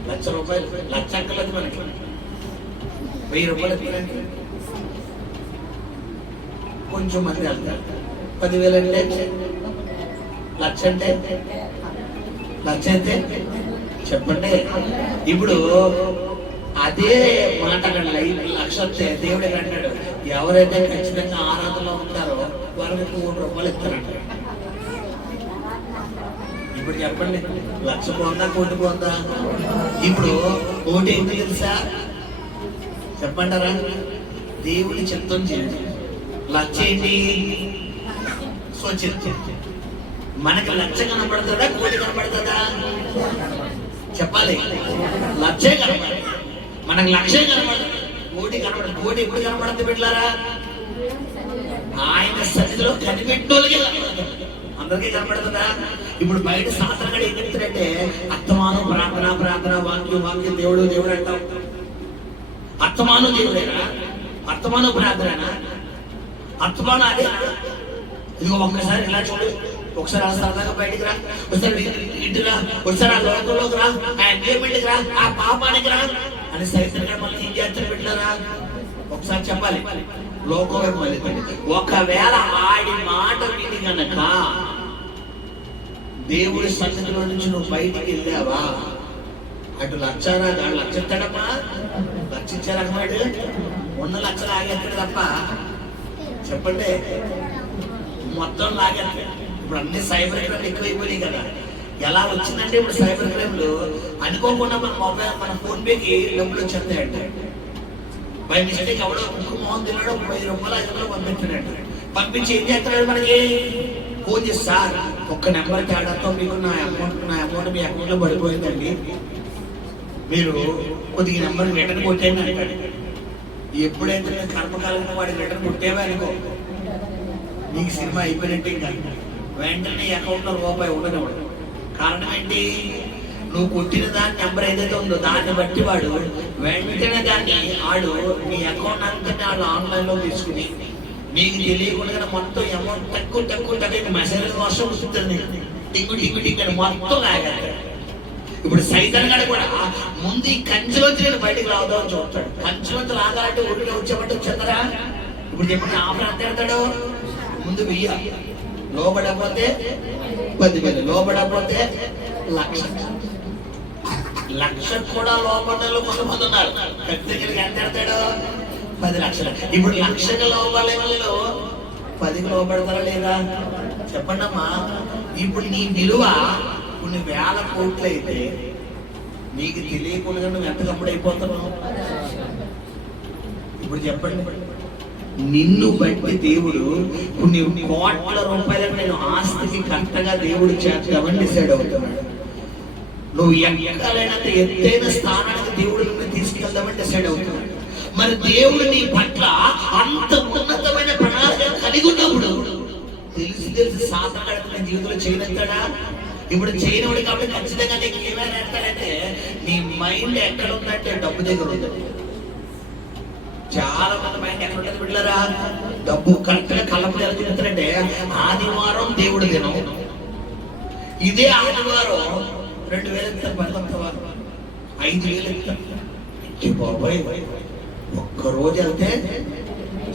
₹1,00,000 లక్ష అంకలది మనకి ₹1,000 ఇస్తారండి. కొంచెం మంది వెళ్తారు. 10,000 అంటే లక్ష అంటే లక్ష అంటే చెప్పండి. ఇప్పుడు అదే మాట లక్ష వస్తే దేవుడే అంటాడు, ఎవరైతే ఖచ్చితంగా ఆరాధనలో ఉంటారో వాళ్ళకి ₹3 ఇస్తారంట. ఇప్పుడు చెప్పండి, లక్ష పోందా కోటి పోందా? ఇప్పుడు కోటి ఏంటి తెలుసా చెప్పంటారా? దేవుడి చిత్తం చేయండి. లక్ష ఏంటి? స్వచిత్తం. మనకి లక్ష కనపడుతుందా కోటి కనపడుతుందా? చెప్పాలి. లక్షే కనపడదు, మనకు లక్షే కనపడదు, కోటి కనపడదు. కోటి ఎప్పుడు కనపడుతుంది బిడ్డలారా? ఆయన సన్నిధిలో కనిపెట్టోళ్ళకి కనపడుతుంది. అందరికీ కనపడుతుందా? ఇప్పుడు బయట శాస్త్రంగా ఏం చెప్తారంటే అత్తమానం ప్రార్థన, ప్రార్థన, వాక్యం దేవుడు దేవుడు అంటాం. అత్తమానం దేవుడేనా? అత్తమానం ప్రార్థన? అత్తమానం అదే. ఇదిగో ఒక్కసారి ఇలా చూడు, ఒకసారి ఆ సరదాగా బయటికి రా, ఒకసారి ఇంటికి రా, ఒకసారి ఆ లోకంలోకి రా, ఆ ఎంజాయ్మెంట్కి రా, ఆ పాపానికి రా అని సైతంగా మళ్ళీ ఏం చేస్తారు బిడ్డలారా? ఒకసారి చెప్పాలి, లోకం వైపు మళ్ళీ. ఒకవేళ ఆడి మాట విని గనక దేవుడి సన్నిధిలో నుంచి నువ్వు బయటికి వెళ్ళావా, అటు లక్షరా లక్ష ఇస్తాడమ్మా, లక్ష ఇచ్చారన్నమాట. ఉన్న లక్షలు ఆగేస్తాడు తప్ప చెప్పండి, మొత్తం లాగేస్తాడు. ఇప్పుడు అన్ని సైబర్ క్రైమ్ ఎక్కువైపోయినాయి కదా. ఎలా వచ్చిందంటే ఇప్పుడు సైబర్ క్రైమ్లు అనుకోకుండా మన మొబైల్, మన ఫోన్ పేకి డబ్బులు వచ్చేస్తాయంటే బై మిస్టేక్ ఎవడో ముక్కు మోహన్ తిన్నాడు, 10 రూపాయలు 5 రూపాయలు పంపించాడు. పంపించి ఏం చేస్తాడు మనకి? ఫోన్ చేసి, సార్ ఒక్క నెంబర్ తేడాతో మీకు నా అమౌంట్ మీ అకౌంట్లో పడిపోయిందండి, మీరు కొద్దిగా నెంబర్ రిటర్న్ కొట్టేయండి అంటాడు. ఎప్పుడైతే కర్మకాలంలో వాడికి రిటర్న్ కొట్టేవా అనుకో, నీకు సినిమా అయిపోయినట్టే. ఇంకా వెంటనే అకౌంట్లో రూపాయి ఉండదు. కారణం ఏంటి? నువ్వు కొట్టిన దాని నెంబర్ ఏదైతే ఉందో దాన్ని బట్టి వాడు వెంటనే దాన్ని నీ అకౌంట్ అంతా ఆన్లైన్లో తీసుకుని నీకు తెలియకుండా మొత్తం అమౌంట్ తక్కువ మెసేజ్ వర్షం వస్తుంది, టింగు అని మొత్తం లాగాడు. ఇప్పుడు సైతం గారు కూడా ముందు ఈ కంచెలోంచి నేను బయటకు రావద్దామని చూస్తాడు. కంచెలోంచి లాగాలంటే ఊరిలో వచ్చేమంటే వచ్చేస్తారా? ఇప్పుడు చెప్పిన ఆఫర్ ఎంత పెడతాడు? ముందు 1000, లోబడపోతే 10,000, లోబడపోతే 1,00,000. 1,00,000 కూడా లోబడ్డలు కొంతమంది ఉన్నారు. దగ్గరికి ఎంత పెడతాడు? 10 లక్షలు. ఇప్పుడు 1,00,000 లోబడే వాళ్ళు 10కి లోబడతారా లేదా? చెప్పండి అమ్మా. ఇప్పుడు నీ విలువ కొన్ని వేల కోట్లు అయితే నీకు తెలియకుండా నువ్వు ఎంత కప్పుడైపోతున్నావు? ఇప్పుడు చెప్పండి, నిన్ను బట్టి దేవుడు కొన్ని కోట్ల రూపాయలకు నేను ఆస్తికి కరెక్ట్గా దేవుడు చేద్దామని డిసైడ్ అవుతున్నాడు. నువ్వు ఎక్కలేనంత ఎత్తైన స్థానానికి దేవుడు నిన్ను తీసుకెళ్దామని డిసైడ్ అవుతున్నాడు. మరి దేవుడు నీ పట్ల అంత ఉన్నతమైన ప్రణాళిక కలిగి ఉన్నప్పుడు తెలిసి సాధారణ జీవితంలో చేయగలుగుతాడా? ఇప్పుడు చేయనివాడు కాబట్టి ఖచ్చితంగా నీకు ఏమైనా అంటాడంటే నీ మైండ్ ఎక్కడ ఉందంటే డబ్బు దగ్గర ఉంటుంది. చాలా మంది మైండ్ ఎక్కడ ఉంటుంది బిడ్డలారా? డబ్బు కరెక్ట్ గా కళ్ళప్పుడు ఎలా తిరుగుతారంటే ఆదివారం దేవుడు దినం, ఇదే ఆదివారం 2,000 ఇస్తారు, పడతారు 5,000 ఇస్తారు. బాబాయ్ ఒక్క రోజు వెళ్తే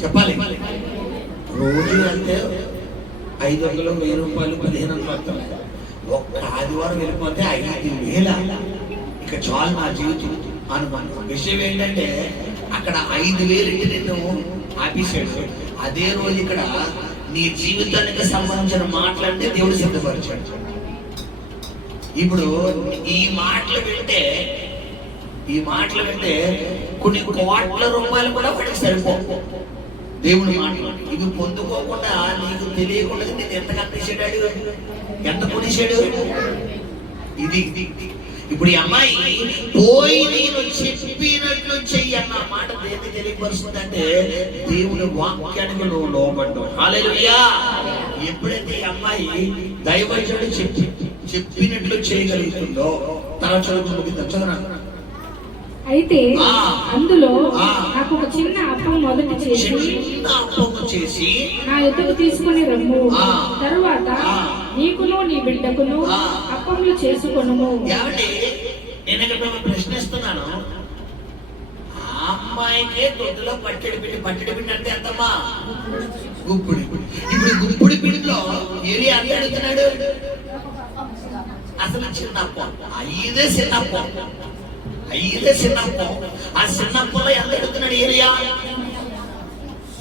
చెప్పాలి, రోజు వెళ్తే 500, 1,000 రూపాయలు 1,500 వస్తాయి. ఒక్క ఆదివారం వెళ్ళిపోతే 5,000. ఇక చాలు నా జీవితం అనుమానం. విషయం ఏంటంటే అక్కడ 5,000 ఇంటి నిన్ను ఆపేసాడు. అదే రోజు ఇక్కడ నీ జీవితానికి సంబంధించిన మాటలంటే దేవుడు సిద్ధపరిచాడు. ఇప్పుడు ఈ మాటలు వింటే కొన్ని కోట్ల రూపాయలు కూడా వాడికి సరిపోవు. దేవుని మాటలు ఇవి పొందుకోకుండా నీకు తెలియకుండా నేను ఎంత కనిపించాడు, ఎంత కొనిసాడు. ఇది ఇప్పుడు ఈ అమ్మాయి పోయి నేను చెప్పినట్లు చెయ్యి అన్న మాట దేన్ని తెలియపరుస్తుందంటే దేవుని వాక్యానికి నువ్వు లోబడ్డావు. హల్లెలూయా. ఎప్పుడైతే ఈ అమ్మాయి దైవజనుడు చెప్పినట్లు చేయగలుగుతుందో తర్వాత చదువు. అయితే అందులో నాకు ఒక చిన్న అప్పం మొదటి చేసి నా ఎదుగు తీసుకుని రమ్ము, తరువాత నీకును నీ బిడ్డకును అప్పములు చేసుకొనుము. నేను ఇక్కడ ప్రశ్నిస్తున్నాను, ఆ అమ్మాయికే దొడ్డులో పట్టెడి పిండి అంటే ఎంతమ్మా? గుప్పుడు. ఇప్పుడు గుప్పుడు పిండిలో ఏరియా అంత అడుగుతున్నాడు. అసలు చిన్న అప్పం, 5 చిన్న అప్పం, 5 చిన్నప్పం. ఆ చిన్నప్పంలో ఎంత అడుగుతున్నాడు? ఏరియా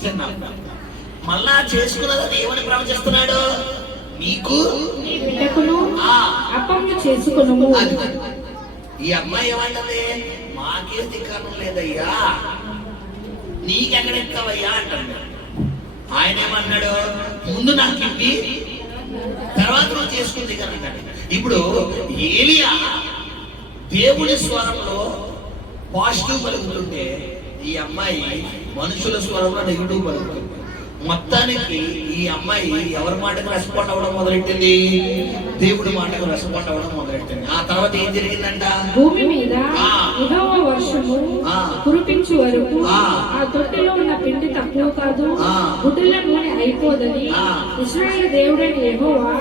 చిన్నప్పం. మళ్ళా చేసుకున్నది ఏమని ప్రవచిస్తున్నాడు? నీకు చేసుకున్నాము. ఈ అమ్మాయి ఏమంటది? మాకే ధిక్కారం లేదయ్యా, నీకెక్కడ ఎక్కువయ్యా అంటాడు. ఆయన ఏమన్నాడు? ముందు నాకు ఇవ్వి, తర్వాత నువ్వు చేసుకుంది కదా. ఇప్పుడు ఏలియా దేవుని స్వరంలో పాజిటివ్ పలుకుతుంటే ఈ అమ్మాయి మనుషుల స్వరంలో నెగిటివ్ పలుకుతుంది. మొత్తానికి ఈ అమ్మాయి ఎవరి మాటకు రెస్పాండ్ అవ్వడం మొదలెట్టింది? దేవుడి మాటకు రెస్పాండ్ అవ్వడం మొదలెట్టింది. ఆ తర్వాత ఏం జరిగిందంట? భూమి మీద యెహోవా వర్షము కురిపించు వరకు ఆ తొట్టిలో ఉన్న పిండి తక్కువ కాదు, గుడ్డల నూనె అయిపోదని ఇశ్రాయేలు దేవుడైన యెహోవా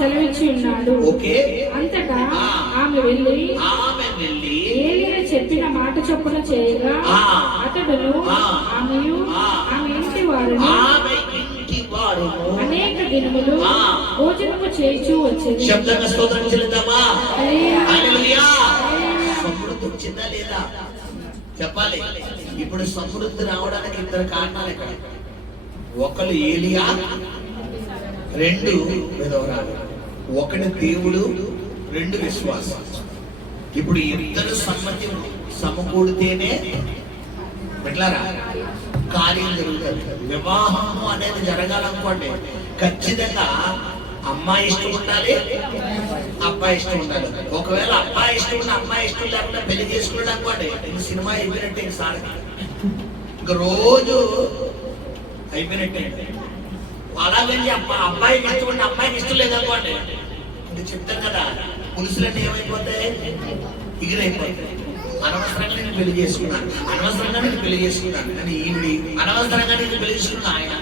సెలవిచ్చి ఉన్నాడు. అంతటా ఆమె వెళ్ళి ఏలీయా చెప్పిన మాట చొప్పున చేయగా అతడును ఆమెయు ఆమె ఇంటి వారు అనేక దినములు భోజనము చేయించు వచ్చింది. శబ్దంగా స్తోత్రం చెల్లిద్దామా? హల్లెలూయా. సమృద్ధి వచ్చిందా లేదా చెప్పాలి. ఇప్పుడు సమృద్ధి రావడానికి 2 కారణాలు ఇక్కడ. ఒకరు ఏలియా, 2 విధవరాలు. 1 దేవుడు, 2 విశ్వాసం. ఇప్పుడు 2 సమ్మతి సమకూడితేనే ఎట్లారా కార్యం జరుగుతుంది. వివాహము అనేది జరగాలనుకోండి ఖచ్చితంగా అమ్మాయి ఇష్టం ఉండాలి, అబ్బాయి ఇష్టం ఉండాలి. ఒకవేళ అబ్బాయి ఇష్టం ఉన్న అమ్మాయి ఇష్టం లేకుండా పెళ్లి చేసుకున్నాడు అనుకోండి, ఇంక సినిమా అయిపోయినట్టే. సార్ ఇంక రోజు అయిపోయినట్టే. అలాగని అబ్బాయికి ఇష్టం ఉంటే అమ్మాయికి ఇష్టం లేదనుకోండి, ఇంక చెప్తాను కదా పురుషులన్నీ ఏమైపోతాయి, ఎగిరైపోతాయి. అనవసరంగా నేను పెళ్లి చేసుకున్నాను, అనవసరంగా నేను పెళ్లి చేసుకున్నాను అని ఈవిడి, అనవసరంగా నేను పెళ్లి చేసుకున్నా ఆయన.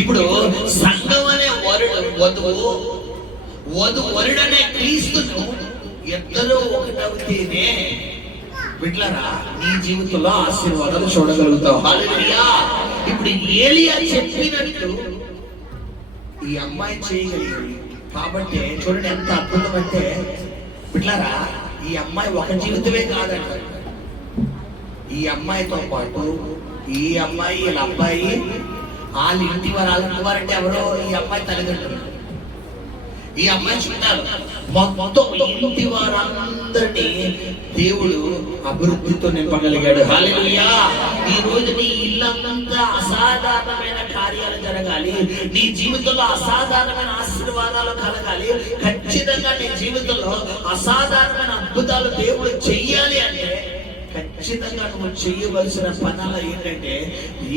ఇప్పుడు సంఘం అనే వరుడు అనే క్రీస్తును ఇద్దరు ఒకటవుతేనే బిడ్డలారా నీ జీవితంలో ఆశీర్వాదాలు చూడగలుగుతావు. హల్లెలూయా. ఇప్పుడు ఏలియా చెప్పినట్టు ఈ అమ్మాయి చేయగలిగింది కాబట్టి చూడండి ఎంత అద్భుతం అంటే బిడ్డలారా, ఈ అమ్మాయి ఒక జీవితమే కాదంట. ఈ అమ్మాయితో పాటు ఈ అమ్మాయి వీళ్ళ అబ్బాయి వాళ్ళ ఇంటి వారంటే ఎవరో ఈ అమ్మాయి తల్లిదండ్రులు, ఈ అమ్మాయి చుట్టాలు, మొత్తం ఇంటి వారందరినీ దేవుడు అభివృద్ధితో నింపగలిగాడు. హల్లెలూయా. ఈ రోజు నీ ఇల్లంతా అసాధారణమైన కార్యాలు జరగాలి, నీ జీవితంలో అసాధారణమైన ఆశీర్వాదాలు కలగాలి, ఖచ్చితంగా నీ జీవితంలో అసాధారణమైన అద్భుతాలు దేవుడు చెయ్యాలి అంటే ఖచ్చితంగా నువ్వు చేయవలసిన పనులు ఏంటంటే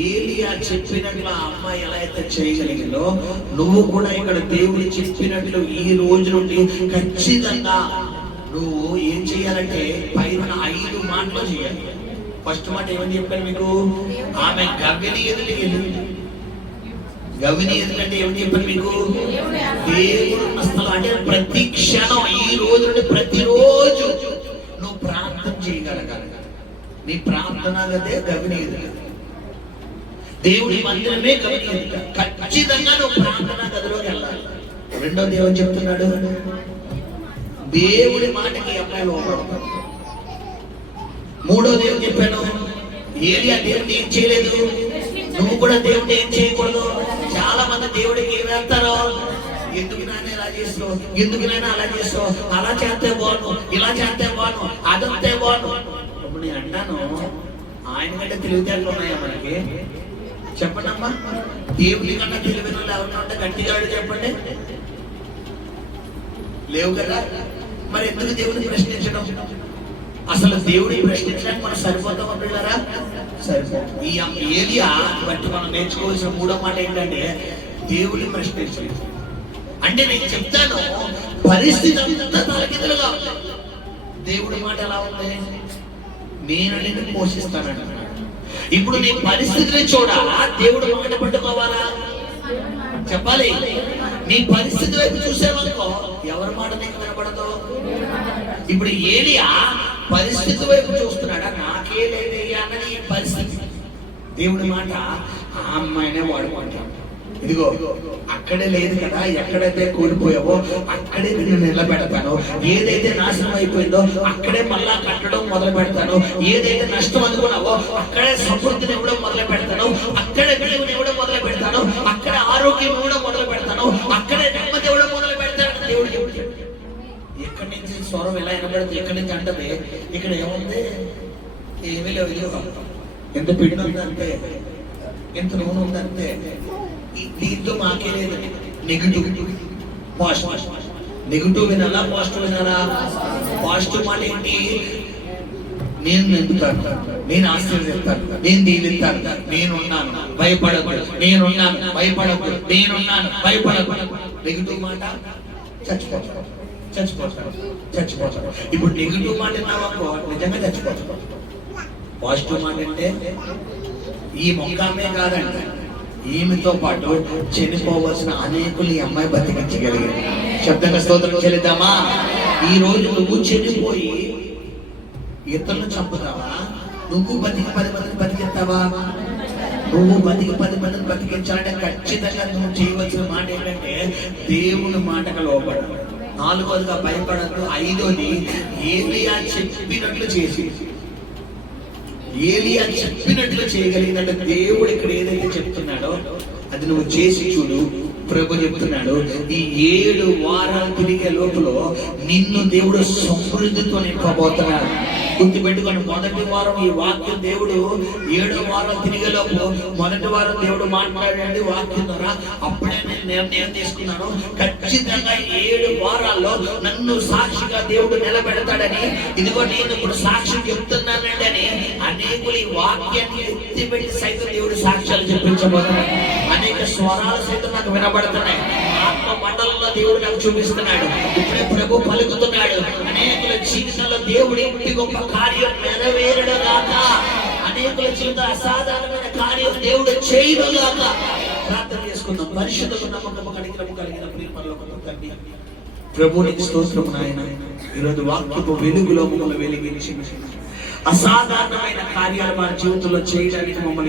ఏలియా చెప్పినట్లు ఆ అమ్మాయి ఎలా అయితే చేయగలిగిందో నువ్వు కూడా ఇక్కడ దేవుడు చెప్పినట్లు ఈ రోజు నుండి ఖచ్చితంగా నువ్వు ఏం చేయాలంటే పైన 5 మాటలు చేయాలి. ఫస్ట్ మాట ఏమని చెప్పాను మీకు, ఆమె గవిని ఎదుటికి వెళ్ళింది. గవిని ఎదుటంటే ఏమని చెప్పాను మీకు, దేవుడు స్థలం అంటే ప్రతి క్షణం ఈ రోజు నుండి ప్రతిరోజు నువ్వు ప్రార్థన చేయగలగాలి. నీ ప్రార్థన గదే గవిని ఎదుట, దేవుడి మందిరమే గవిని ఎదుట. ఖచ్చితంగా నువ్వు ప్రార్థన గదిలోకి వెళ్ళాలి. రెండోది ఏమని చెప్తున్నాడు, దేవుడి మాటకి అమ్మాయి లోపడతాడు. మూడోది ఏం చెప్పాను, ఏలియా దేవుడిని ఏం చేయలేదు, నువ్వు కూడా దేవుడిని ఏం చేయకూడదు. చాలా మంది దేవుడికి ఏం వేస్తారో, ఎందుకు నాన్న ఇలా చేస్తావు, ఎందుకు నాన్న అలా చేస్తావు, అలా చేస్తే బాను, ఇలా చేస్తే బాను, అదంతే బాను. ఇప్పుడు నేను అంటాను, ఆయన కంటే తెలివితేటలు ఉన్నాయా మనకి? చెప్పండి అమ్మా. దేవుడి కన్నా తెలివిన వాళ్ళు ఎవరైనా ఉంటే గట్టిగా చెప్పండి. లేవు కదా. మరి ఎందుకు దేవుడిని ప్రశ్నించడం? అసలు దేవుడిని ప్రశ్నించడానికి మనం సరిపోతాం అంటున్నారా? సరిపోతాం. ఈ ఏలియా బట్టి మనం నేర్చుకోవాల్సిన మూడో మాట ఏంటంటే దేవుడిని ప్రశ్నించడం. అంటే నేను చెప్తాను, పరిస్థితి అంతా తలకిందులుగా ఉంది. దేవుడి మాట ఎలా ఉంది, నేను నిన్ను పోషిస్తానంటున్నాడు. ఇప్పుడు నీ పరిస్థితిని చూడాలా, దేవుడు మాట పట్టుకోవాలా? చెప్పాలి. నీ పరిస్థితి వైపు చూసేవనుకో ఎవరి మాట నీకు వినపడదు. ఇప్పుడు ఏలియా పరిస్థితి వైపు చూస్తున్నాడా, నాకే లేదయ్యా అన్నది ఈ పరిస్థితి. దేవుడి మాట ఆ అమ్మాయినే వాడుకుంటాడు. ఇదిగో అక్కడే లేదు కదా, ఎక్కడైతే కోల్పోయావో అక్కడే నిన్ను నిలబెడతాను. ఏదైతే నాశనం అయిపోయిందో అక్కడే మళ్ళా కట్టడం మొదలు పెడతాను. ఏదైతే నష్టం అనుకున్నావో అక్కడే సమృద్ధిని ఇవ్వడం మొదలు పెడతాను. అక్కడే విలువని ఇవ్వడం మొదలు పెడతాను. అక్కడే ఆరోగ్యం ఇవ్వడం మొదలు పెడతాను. అక్కడే నెమ్మది ఇవ్వడం మొదలు పెడతాను. దేవుడు చెప్తాడు. ఎక్కడి నుంచి స్వరం ఎలా వినబడుతుంది, ఎక్కడి నుంచి అంటది, ఇక్కడ ఏముంది, ఏమీ లేవు, ఎంత పిండి ఉందంటే, ఎంత నూనె ఉందంటే, దీంతో మాకే లేదు. నెగిటివ్ పాజిటివ్, నెగిటివ్ వినాలా పాజిటివ్ వినాలా? పాజిటివ్ మాట ఏంటి, నేను నింపుతాను, నేను ఆశీర్వదిస్తాను, నేను దీవిస్తాను, నేనున్నాను భయపడకు, నేనున్నాను భయపడకు, నేనున్నాను భయపడకు. నెగిటివ్ మాట చచ్చిపోతాడు, చచ్చిపోతాడు, చచ్చిపోతాడు. ఇప్పుడు నెగిటివ్ మాట విన్నావనుకో నిజంగా చచ్చిపోతాడు. పాజిటివ్ మాట అంటే ఈ మొక్కమే కాదండి, ఈమెతో పాటు చనిపోవలసిన అనేకులు ఈ అమ్మాయి బతికించగలిగింది. శబ్దంగా స్తోత్రం చెల్లిద్దామా? ఈ రోజు నువ్వు చనిపోయి ఇతరులను చంపుతావా, నువ్వు బతికి 10 మందిని బతికిస్తావా? నువ్వు బతికి 10 మందిని బతికించాలంటే ఖచ్చితంగా నువ్వు చేయవలసిన మాట ఏంటంటే దేవుని మాటకు లోపడదు. 4వదిగా భయపడద్దు. 5వది ఏలియా చెప్పినట్లు చేసి, ఏలియా చెప్పినట్లు చేయగలిగిందంటే దేవుడు ఇక్కడ ఏదైతే చెప్తున్నాడో అది నువ్వు చేసి చూడు. ప్రభు చెప్తున్నాడు, ఈ 7 వారాలు తిరిగే లోపల నిన్ను దేవుడు సమృద్ధితో నింపబోతున్నాడు. గుర్తుపెట్టుకొని, మొదటి వారం ఈ వాక్యం దేవుడు 7 వారాలు తిరిగే లోపు మొదటి వారం దేవుడు మాట్లాడండి వాక్యం ద్వారా. అప్పుడే నేను నిర్ణయం తీసుకున్నాను, ఖచ్చితంగా 7 వారాల్లో నన్ను సాక్షిగా దేవుడు నిలబెడతాడని. ఇదిగో నేను ఇప్పుడు సాక్షి చెప్తున్నానండి అని అనేకులు ఈ వాక్యాన్ని ఎత్తిపెట్టి సైతం దేవుడు సాక్ష్యాలు చెప్పించబోతున్నాడు. అనేక స్వరాలు సైతం నాకు వినబడుతున్నాయి. ఆత్మ మండలంలో దేవుడు నాకు చూపిస్తున్నాడు. ఇప్పుడే ప్రభు పలుకుతున్నాడు, అనేకుల జీవితంలో దేవుడు ఇంటి గొప్ప కార్యం నెరవేరడుగాక, అనేకుల జీవిత అసాధారణమైన కార్యం దేవుడు చేయడుగాక. ప్రార్థన చేసుకుందాం. పరిశుద్ధకు నమ్మకము కలిగిన ప్రియపరలోకపు తండ్రి, ప్రభువునికి స్తోత్రము నాయన. ఈరోజు వాక్యపు వెలుగులో మమ్మల్ని వెలిగించి అసాధారణమైన కార్యాలు మా జీవితంలో చేయడానికి మమ్మల్ని